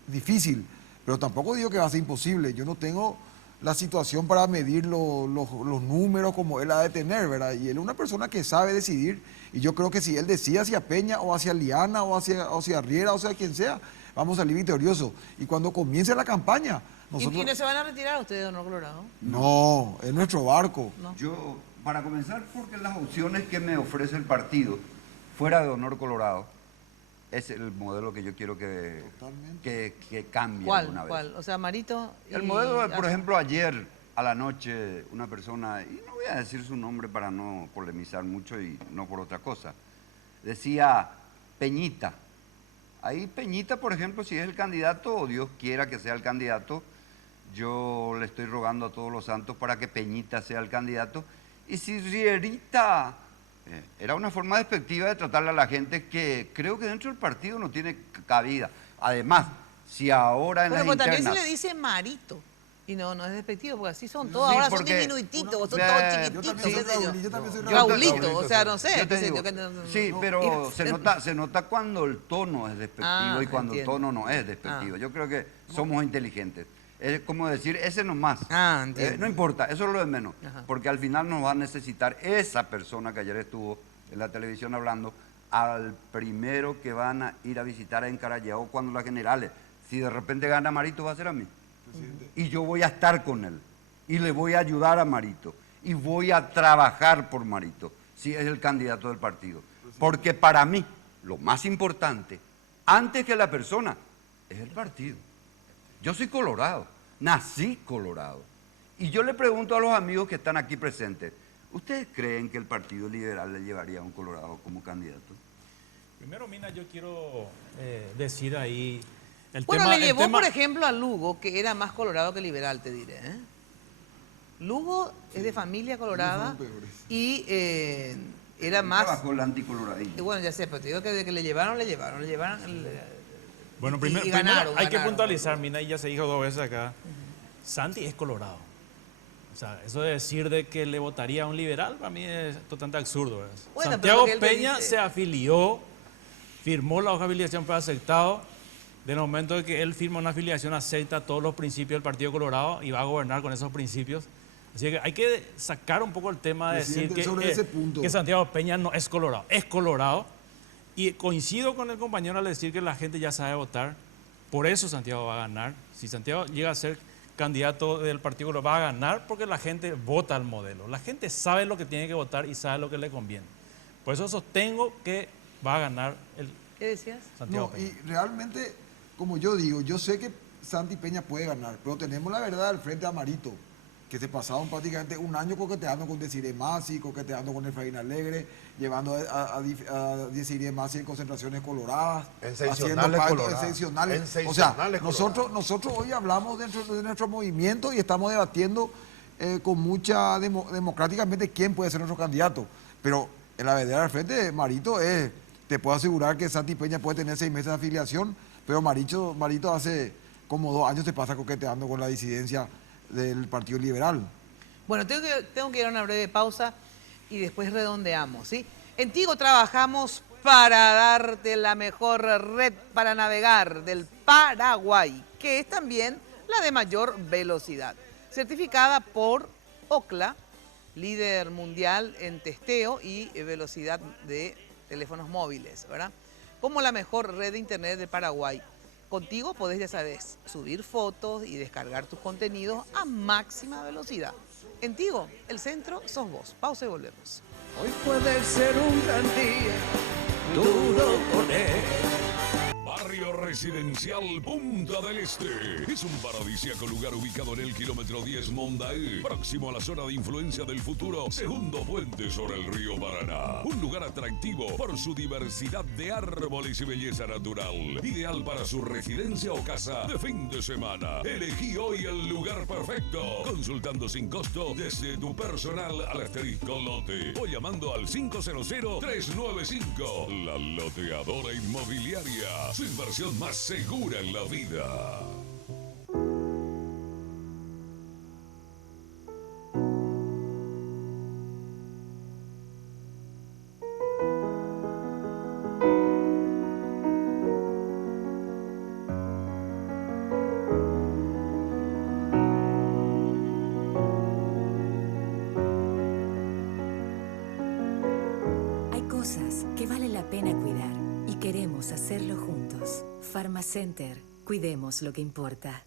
difícil, pero tampoco digo que va a ser imposible. Yo no tengo la situación para medir los números como él ha de tener, ¿verdad? Y él es una persona que sabe decidir y yo creo que si él decide hacia Peña o hacia Liana o hacia Riera o sea quien sea, vamos a salir victoriosos. Y cuando comience la campaña, nosotros... ¿Y no se van a retirar ustedes, Honor Colorado? No, es nuestro barco. Yo, para comenzar, porque las opciones que me ofrece el partido, fuera de Honor Colorado, es el modelo que yo quiero que cambie alguna vez. ¿Cuál? O sea, Marito y... El modelo, por ejemplo, ayer a la noche, una persona, y no voy a decir su nombre para no polemizar mucho y no por otra cosa, decía Peñita. Ahí Peñita, por ejemplo, si es el candidato, o Dios quiera que sea el candidato, yo le estoy rogando a todos los santos para que Peñita sea el candidato. Y si Rierita, era una forma despectiva de tratarle a la gente que creo que dentro del partido no tiene cabida. Además, si ahora en Bueno, las pues también internas... se le dice Marito. Y no es despectivo, porque así son todos. Sí, Ahora son porque- diminutitos, son Yo todos también chiquititos, soy qué sé yo. Yo también soy Raulito, o sea, no sé. Yo te qué sé digo, yo, que no- sí, no. pero Y- se nota cuando el tono es despectivo Ah, y cuando entiendo. el tono no es despectivo. Ah. Yo creo que somos inteligentes. Es como decir, ese nomás. entiendo. No importa, eso es lo de menos. Ajá. Porque al final nos va a necesitar esa persona que ayer estuvo en la televisión hablando, al primero que van a ir a visitar en Carallao cuando las generales. Si de repente gana Marito, va a ser a mí. Y yo voy a estar con él. Y le voy a ayudar a Marito. Y voy a trabajar por Marito, si es el candidato del partido. Porque para mí, lo más importante, antes que la persona, es el partido. Yo soy colorado, nací colorado. Y yo le pregunto a los amigos que están aquí presentes, ¿ustedes creen que el Partido Liberal le llevaría a un colorado como candidato? Primero, Mina, yo quiero decir ahí el Bueno, tema... le el llevó, tema- por ejemplo, a Lugo, que era más colorado que liberal, te diré. Lugo es de familia colorada y era más... Trabajó el anticoloradismo. Y bueno, ya sé, pero te digo que de que le llevaron. Bueno, y primero ganaron, hay que ganaron. puntualizar, Mina, y ya se dijo 2 veces acá. Santi es colorado. O sea, eso de decir de que le votaría a un liberal, para mí es totalmente absurdo. ¿Verdad? Bueno, Santiago pero Peña dice... se afilió, firmó la hoja de afiliación, fue aceptado. Del momento de que él firma una afiliación, acepta todos los principios del Partido Colorado y va a gobernar con esos principios. Así que hay que sacar un poco el tema de decir que Santiago Peña no es colorado. Es colorado. Y coincido con el compañero al decir que la gente ya sabe votar. Por eso Santiago va a ganar. Si Santiago llega a ser candidato del Partido Colorado, va a ganar porque la gente vota al modelo. La gente sabe lo que tiene que votar y sabe lo que le conviene. Por eso sostengo que va a ganar el ¿Qué decías? Santiago No, Peña. y realmente, como yo digo, yo sé que Santi Peña puede ganar, pero tenemos la verdad al frente a Marito, que se pasaron prácticamente un año coqueteando con Desiree Masi, coqueteando con Efraín Alegre, llevando a Desiree Masi en concentraciones coloradas, haciendo pactos excepcionales. O sea, nosotros hoy hablamos dentro de nuestro movimiento y estamos debatiendo con mucha democráticamente quién puede ser nuestro candidato. Pero en la verdad al frente, Marito te puedo asegurar que Santi Peña puede tener 6 meses de afiliación, pero Marito hace como 2 años se pasa coqueteando con la disidencia del Partido Liberal. Bueno, tengo que ir a una breve pausa y después redondeamos, ¿sí? En Tigo trabajamos para darte la mejor red para navegar del Paraguay, que es también la de mayor velocidad, certificada por Ookla, líder mundial en testeo y velocidad de teléfonos móviles, ¿verdad? Como la mejor red de internet de Paraguay. Contigo podés, ya sabes, subir fotos y descargar tus contenidos a máxima velocidad. En Tigo, el centro sos vos. Pausa y volvemos. Hoy puede ser un gran día, duro con él. Barrio Residencial Punta del Este. Es un paradisíaco lugar ubicado en el kilómetro 10 Mondaé, próximo a la zona de influencia del futuro, segundo puente sobre el río Paraná. Un lugar atractivo por su diversidad de árboles y belleza natural. Ideal para su residencia o casa de fin de semana. Elegí hoy el lugar perfecto, consultando sin costo desde tu personal al asterisco lote o llamando al 500-395. La Loteadora Inmobiliaria. Su inversión más segura en la vida. Hay cosas que vale la pena cuidar y queremos hacerlo juntos. Pharmacenter, cuidemos lo que importa.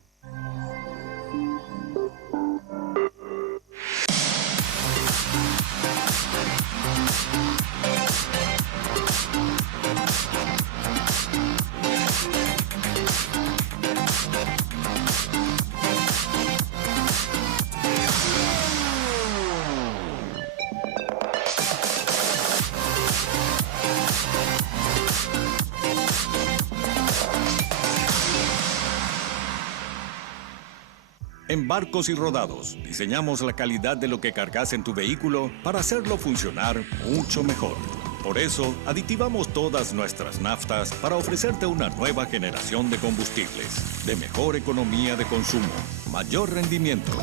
En Barcos y Rodados, diseñamos la calidad de lo que cargas en tu vehículo para hacerlo funcionar mucho mejor. Por eso, aditivamos todas nuestras naftas para ofrecerte una nueva generación de combustibles, de mejor economía de consumo, mayor rendimiento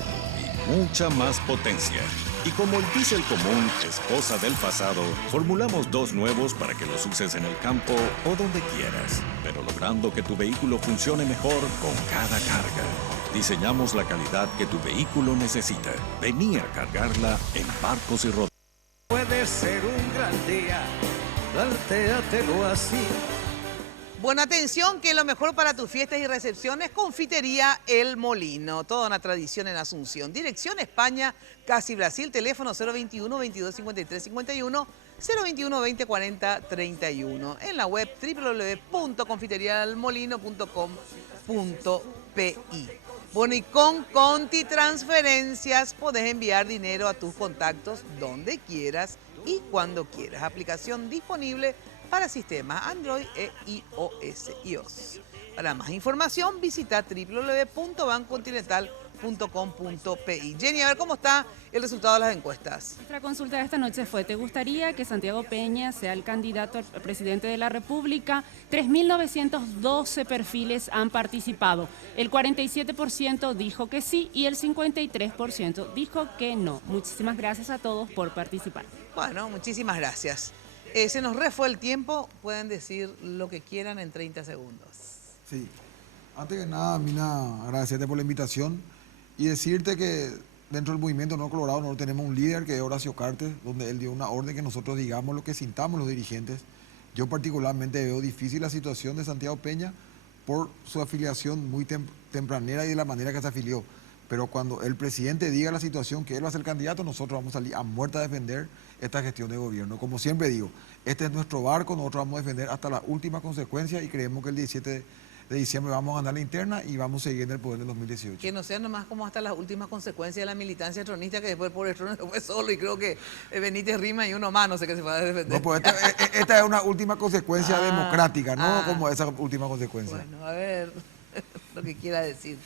y mucha más potencia. Y como el diésel común es cosa del pasado, formulamos 2 nuevos para que los uses en el campo o donde quieras, pero logrando que tu vehículo funcione mejor con cada carga. Diseñamos la calidad que tu vehículo necesita. Vení a cargarla en Barcos y Rodados. Puede ser un gran día, plantéatelo así. Bueno, atención, que lo mejor para tus fiestas y recepciones, Confitería El Molino. Toda una tradición en Asunción. Dirección España, casi Brasil. Teléfono 021 22 53 51, 021 20 40 31. En la web www.confiterialmolino.com.pi. Bueno, y con Conti Transferencias podés enviar dinero a tus contactos donde quieras y cuando quieras. Aplicación disponible para sistemas Android e iOS. Para más información visita www.bancocontinental.com.pi. www.elecciones.com.pi. Jenny, a ver cómo está el resultado de las encuestas. Nuestra consulta de esta noche fue: ¿te gustaría que Santiago Peña sea el candidato al presidente de la República? 3.912 perfiles han participado. El 47% dijo que sí y el 53% dijo que no. Muchísimas gracias a todos por participar. Bueno, muchísimas gracias. Se nos refue el tiempo, pueden decir lo que quieran en 30 segundos. Sí, antes que nada, Mina, agradecerte por la invitación y decirte que dentro del movimiento No Colorado nosotros tenemos un líder que es Horacio Cartes, donde él dio una orden que nosotros digamos lo que sintamos los dirigentes. Yo particularmente veo difícil la situación de Santiago Peña por su afiliación muy tempranera y de la manera que se afilió. Pero cuando el presidente diga la situación que él va a ser candidato, nosotros vamos a salir a muerte a defender esta gestión de gobierno. Como siempre digo, este es nuestro barco, nosotros vamos a defender hasta la última consecuencia y creemos que el 17 de diciembre vamos a ganar la interna y vamos a seguir en el poder del 2018. Que no sean nomás como hasta las últimas consecuencias de la militancia tronista, que después por el trono se fue solo y creo que Benítez Rima y uno más, no sé qué se va a defender. No, pues esta es una última consecuencia democrática, no como esa última consecuencia. Bueno, a ver lo que quiera decir.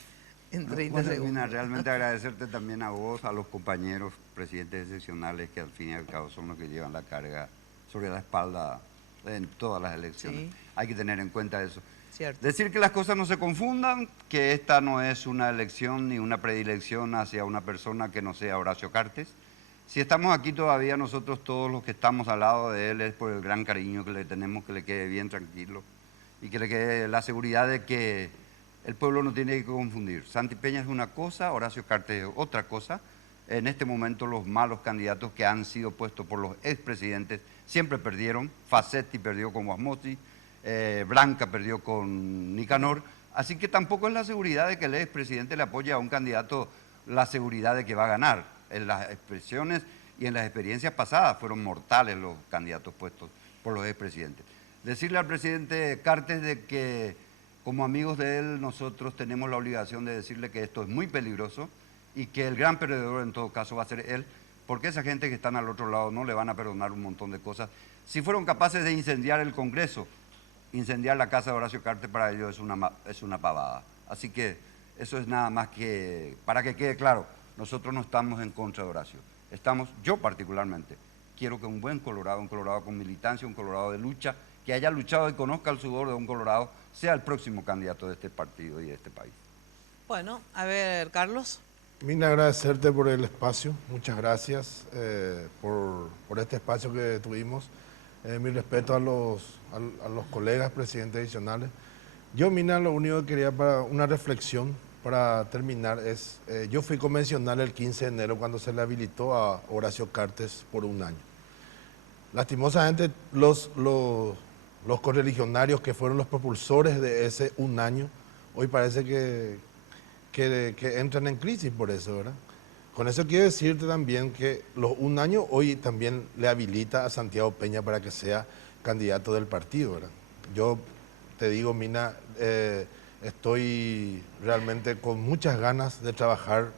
En 30 segundos. Mina, realmente agradecerte también a vos, a los compañeros presidentes excepcionales que al fin y al cabo son los que llevan la carga sobre la espalda en todas las elecciones. Sí. Hay que tener en cuenta eso. Cierto. Decir que las cosas no se confundan, que esta no es una elección ni una predilección hacia una persona que no sea Horacio Cartes. Si estamos aquí todavía nosotros todos los que estamos al lado de él es por el gran cariño que le tenemos, que le quede bien tranquilo y que le quede la seguridad de que el pueblo no tiene que confundir. Santi Peña es una cosa, Horacio Cartes es otra cosa. En este momento los malos candidatos que han sido puestos por los expresidentes siempre perdieron. Facetti perdió con Guasmoti, Blanca perdió con Nicanor. Así que tampoco es la seguridad de que el expresidente le apoye a un candidato la seguridad de que va a ganar. En las expresiones y en las experiencias pasadas fueron mortales los candidatos puestos por los expresidentes. Decirle al presidente Cartes de que como amigos de él, nosotros tenemos la obligación de decirle que esto es muy peligroso y que el gran perdedor en todo caso va a ser él, porque esa gente que están al otro lado no le van a perdonar un montón de cosas. Si fueron capaces de incendiar el Congreso, incendiar la casa de Horacio Cartes para ellos es una pavada. Así que eso es nada más que, para que quede claro, nosotros no estamos en contra de Horacio. Yo particularmente, quiero que un buen Colorado, un Colorado con militancia, un Colorado de lucha, que haya luchado y conozca el sudor de un Colorado, sea el próximo candidato de este partido y de este país. Bueno, a ver, Carlos. Mina, agradecerte por el espacio, muchas gracias por este espacio que tuvimos. Mi respeto a los colegas presidentes adicionales. Yo, Mina, lo único que quería para una reflexión para terminar es, yo fui convencional el 15 de enero cuando se le habilitó a Horacio Cartes por un año. Lastimosamente, los correligionarios que fueron los propulsores de ese un año, hoy parece que entran en crisis por eso, ¿verdad? Con eso quiero decirte también que un año hoy también le habilita a Santiago Peña para que sea candidato del partido, ¿verdad? Yo te digo, Mina, estoy realmente con muchas ganas de trabajar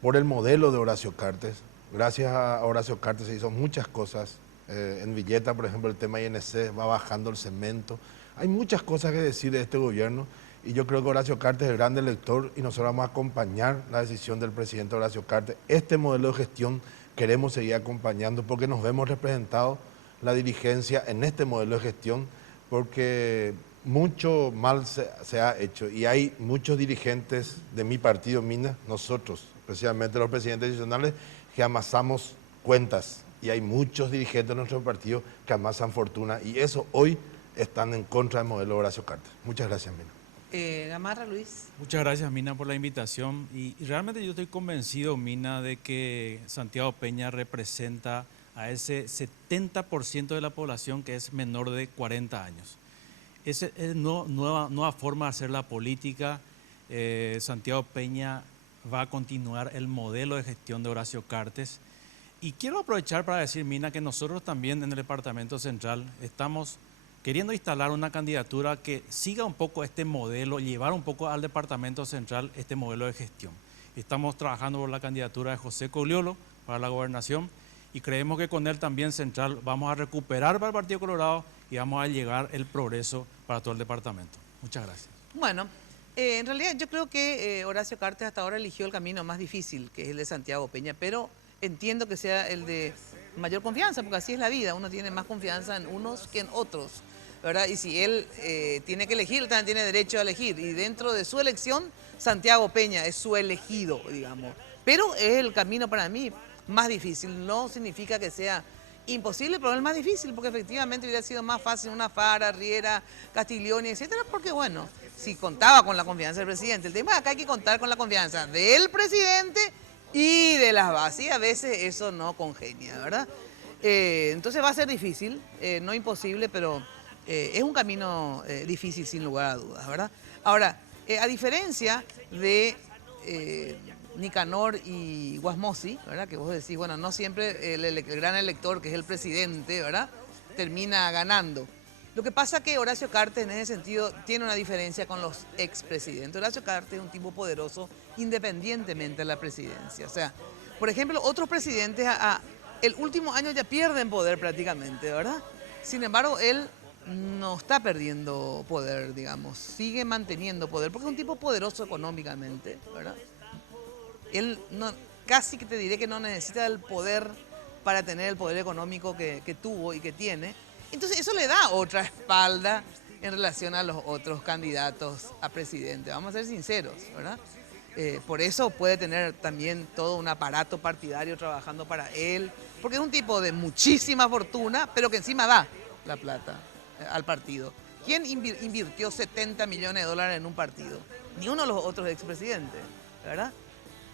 por el modelo de Horacio Cartes. Gracias a Horacio Cartes se hizo muchas cosas. En Villeta, por ejemplo, el tema INC, va bajando el cemento. Hay muchas cosas que decir de este gobierno y yo creo que Horacio Cartes es el gran elector y nosotros vamos a acompañar la decisión del presidente Horacio Cartes. Este modelo de gestión queremos seguir acompañando porque nos vemos representados la dirigencia en este modelo de gestión porque mucho mal se ha hecho y hay muchos dirigentes de mi partido, Mina, nosotros, especialmente los presidentes adicionales, que amasamos cuentas. Y hay muchos dirigentes de nuestro partido que amasan fortuna y eso hoy están en contra del modelo Horacio Cartes. Muchas gracias, Mina. Gamarra, Luis. Muchas gracias, Mina, por la invitación. Y realmente yo estoy convencido, Mina, de que Santiago Peña representa a ese 70% de la población que es menor de 40 años. Esa es nueva forma de hacer la política. Santiago Peña va a continuar el modelo de gestión de Horacio Cartes. Y quiero aprovechar para decir, Mina, que nosotros también en el Departamento Central estamos queriendo instalar una candidatura que siga un poco este modelo, llevar un poco al Departamento Central este modelo de gestión. Estamos trabajando por la candidatura de José Coliolo para la gobernación y creemos que con él también Central vamos a recuperar para el Partido Colorado y vamos a llegar el progreso para todo el departamento. Muchas gracias. Bueno, En realidad yo creo que Horacio Cartes hasta ahora eligió el camino más difícil, que es el de Santiago Peña, pero entiendo que sea el de mayor confianza, porque así es la vida, uno tiene más confianza en unos que en otros, ¿verdad? Y si él tiene que elegir, él también tiene derecho a elegir, y dentro de su elección, Santiago Peña es su elegido, digamos. Pero es el camino para mí más difícil, no significa que sea imposible, pero es el más difícil, porque efectivamente hubiera sido más fácil una Fara, Riera, Castiglioni, etcétera, porque bueno, si contaba con la confianza del presidente. El tema es que acá hay que contar con la confianza del presidente y de las bases, y a veces eso no congenia, ¿verdad? Entonces va a ser difícil, no imposible, pero es un camino difícil sin lugar a dudas, ¿verdad? Ahora, a diferencia de Nicanor y Guasmosi, ¿verdad? Que vos decís, bueno, no siempre el gran elector, que es el presidente, ¿verdad?, termina ganando. Lo que pasa es que Horacio Cartes en ese sentido tiene una diferencia con los expresidentes. Horacio Cartes es un tipo poderoso independientemente de la presidencia. O sea, por ejemplo, otros presidentes el último año ya pierden poder prácticamente, ¿verdad? Sin embargo, él no está perdiendo poder, digamos, sigue manteniendo poder, porque es un tipo poderoso económicamente, ¿verdad? Él no, casi que te diré que no necesita el poder para tener el poder económico que tuvo y que tiene. Entonces eso le da otra espalda en relación a los otros candidatos a presidente, vamos a ser sinceros, ¿verdad? Por eso puede tener también todo un aparato partidario trabajando para él, porque es un tipo de muchísima fortuna, pero que encima da la plata al partido. ¿Quién invirtió 70 millones de dólares en un partido? Ni uno de los otros expresidentes, ¿verdad?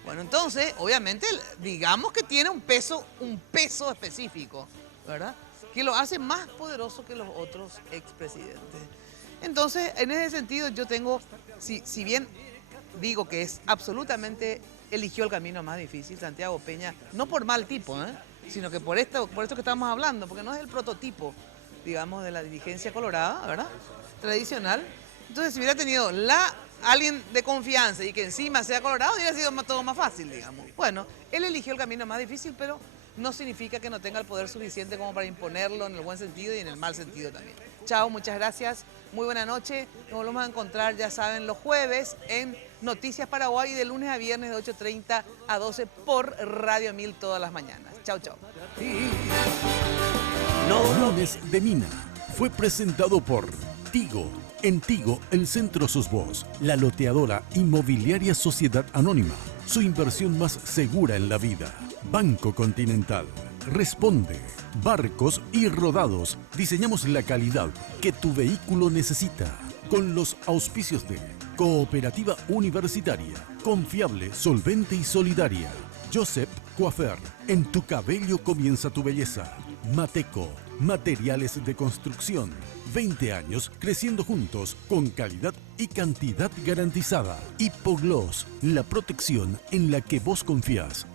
Bueno, entonces, obviamente, digamos que tiene un peso específico, ¿verdad?, que lo hace más poderoso que los otros expresidentes. Entonces, en ese sentido, yo tengo, si bien digo que es absolutamente, eligió el camino más difícil, Santiago Peña, no por mal tipo, sino que por esto que estamos hablando, porque no es el prototipo, digamos, de la dirigencia colorada, ¿verdad?, tradicional. Entonces, si hubiera tenido alguien de confianza y que encima sea colorado, hubiera sido todo más fácil, digamos. Bueno, él eligió el camino más difícil, pero no significa que no tenga el poder suficiente como para imponerlo en el buen sentido y en el mal sentido también. Chao, muchas gracias, muy buena noche. Nos volvemos a encontrar, ya saben, los jueves en Noticias Paraguay, de lunes a viernes de 8:30 a 12 por Radio 1000 todas las mañanas. Chao, chao. Lunes de Mina fue presentado por Tigo. En Tigo, el centro sos vos, la loteadora Inmobiliaria Sociedad Anónima, su inversión más segura en la vida. Banco Continental. Responde. Barcos y Rodados. Diseñamos la calidad que tu vehículo necesita. Con los auspicios de Cooperativa Universitaria. Confiable, solvente y solidaria. Josep Coafer. En tu cabello comienza tu belleza. Mateco. Materiales de construcción. 20 años creciendo juntos con calidad y cantidad garantizada. Hipogloss. La protección en la que vos confías.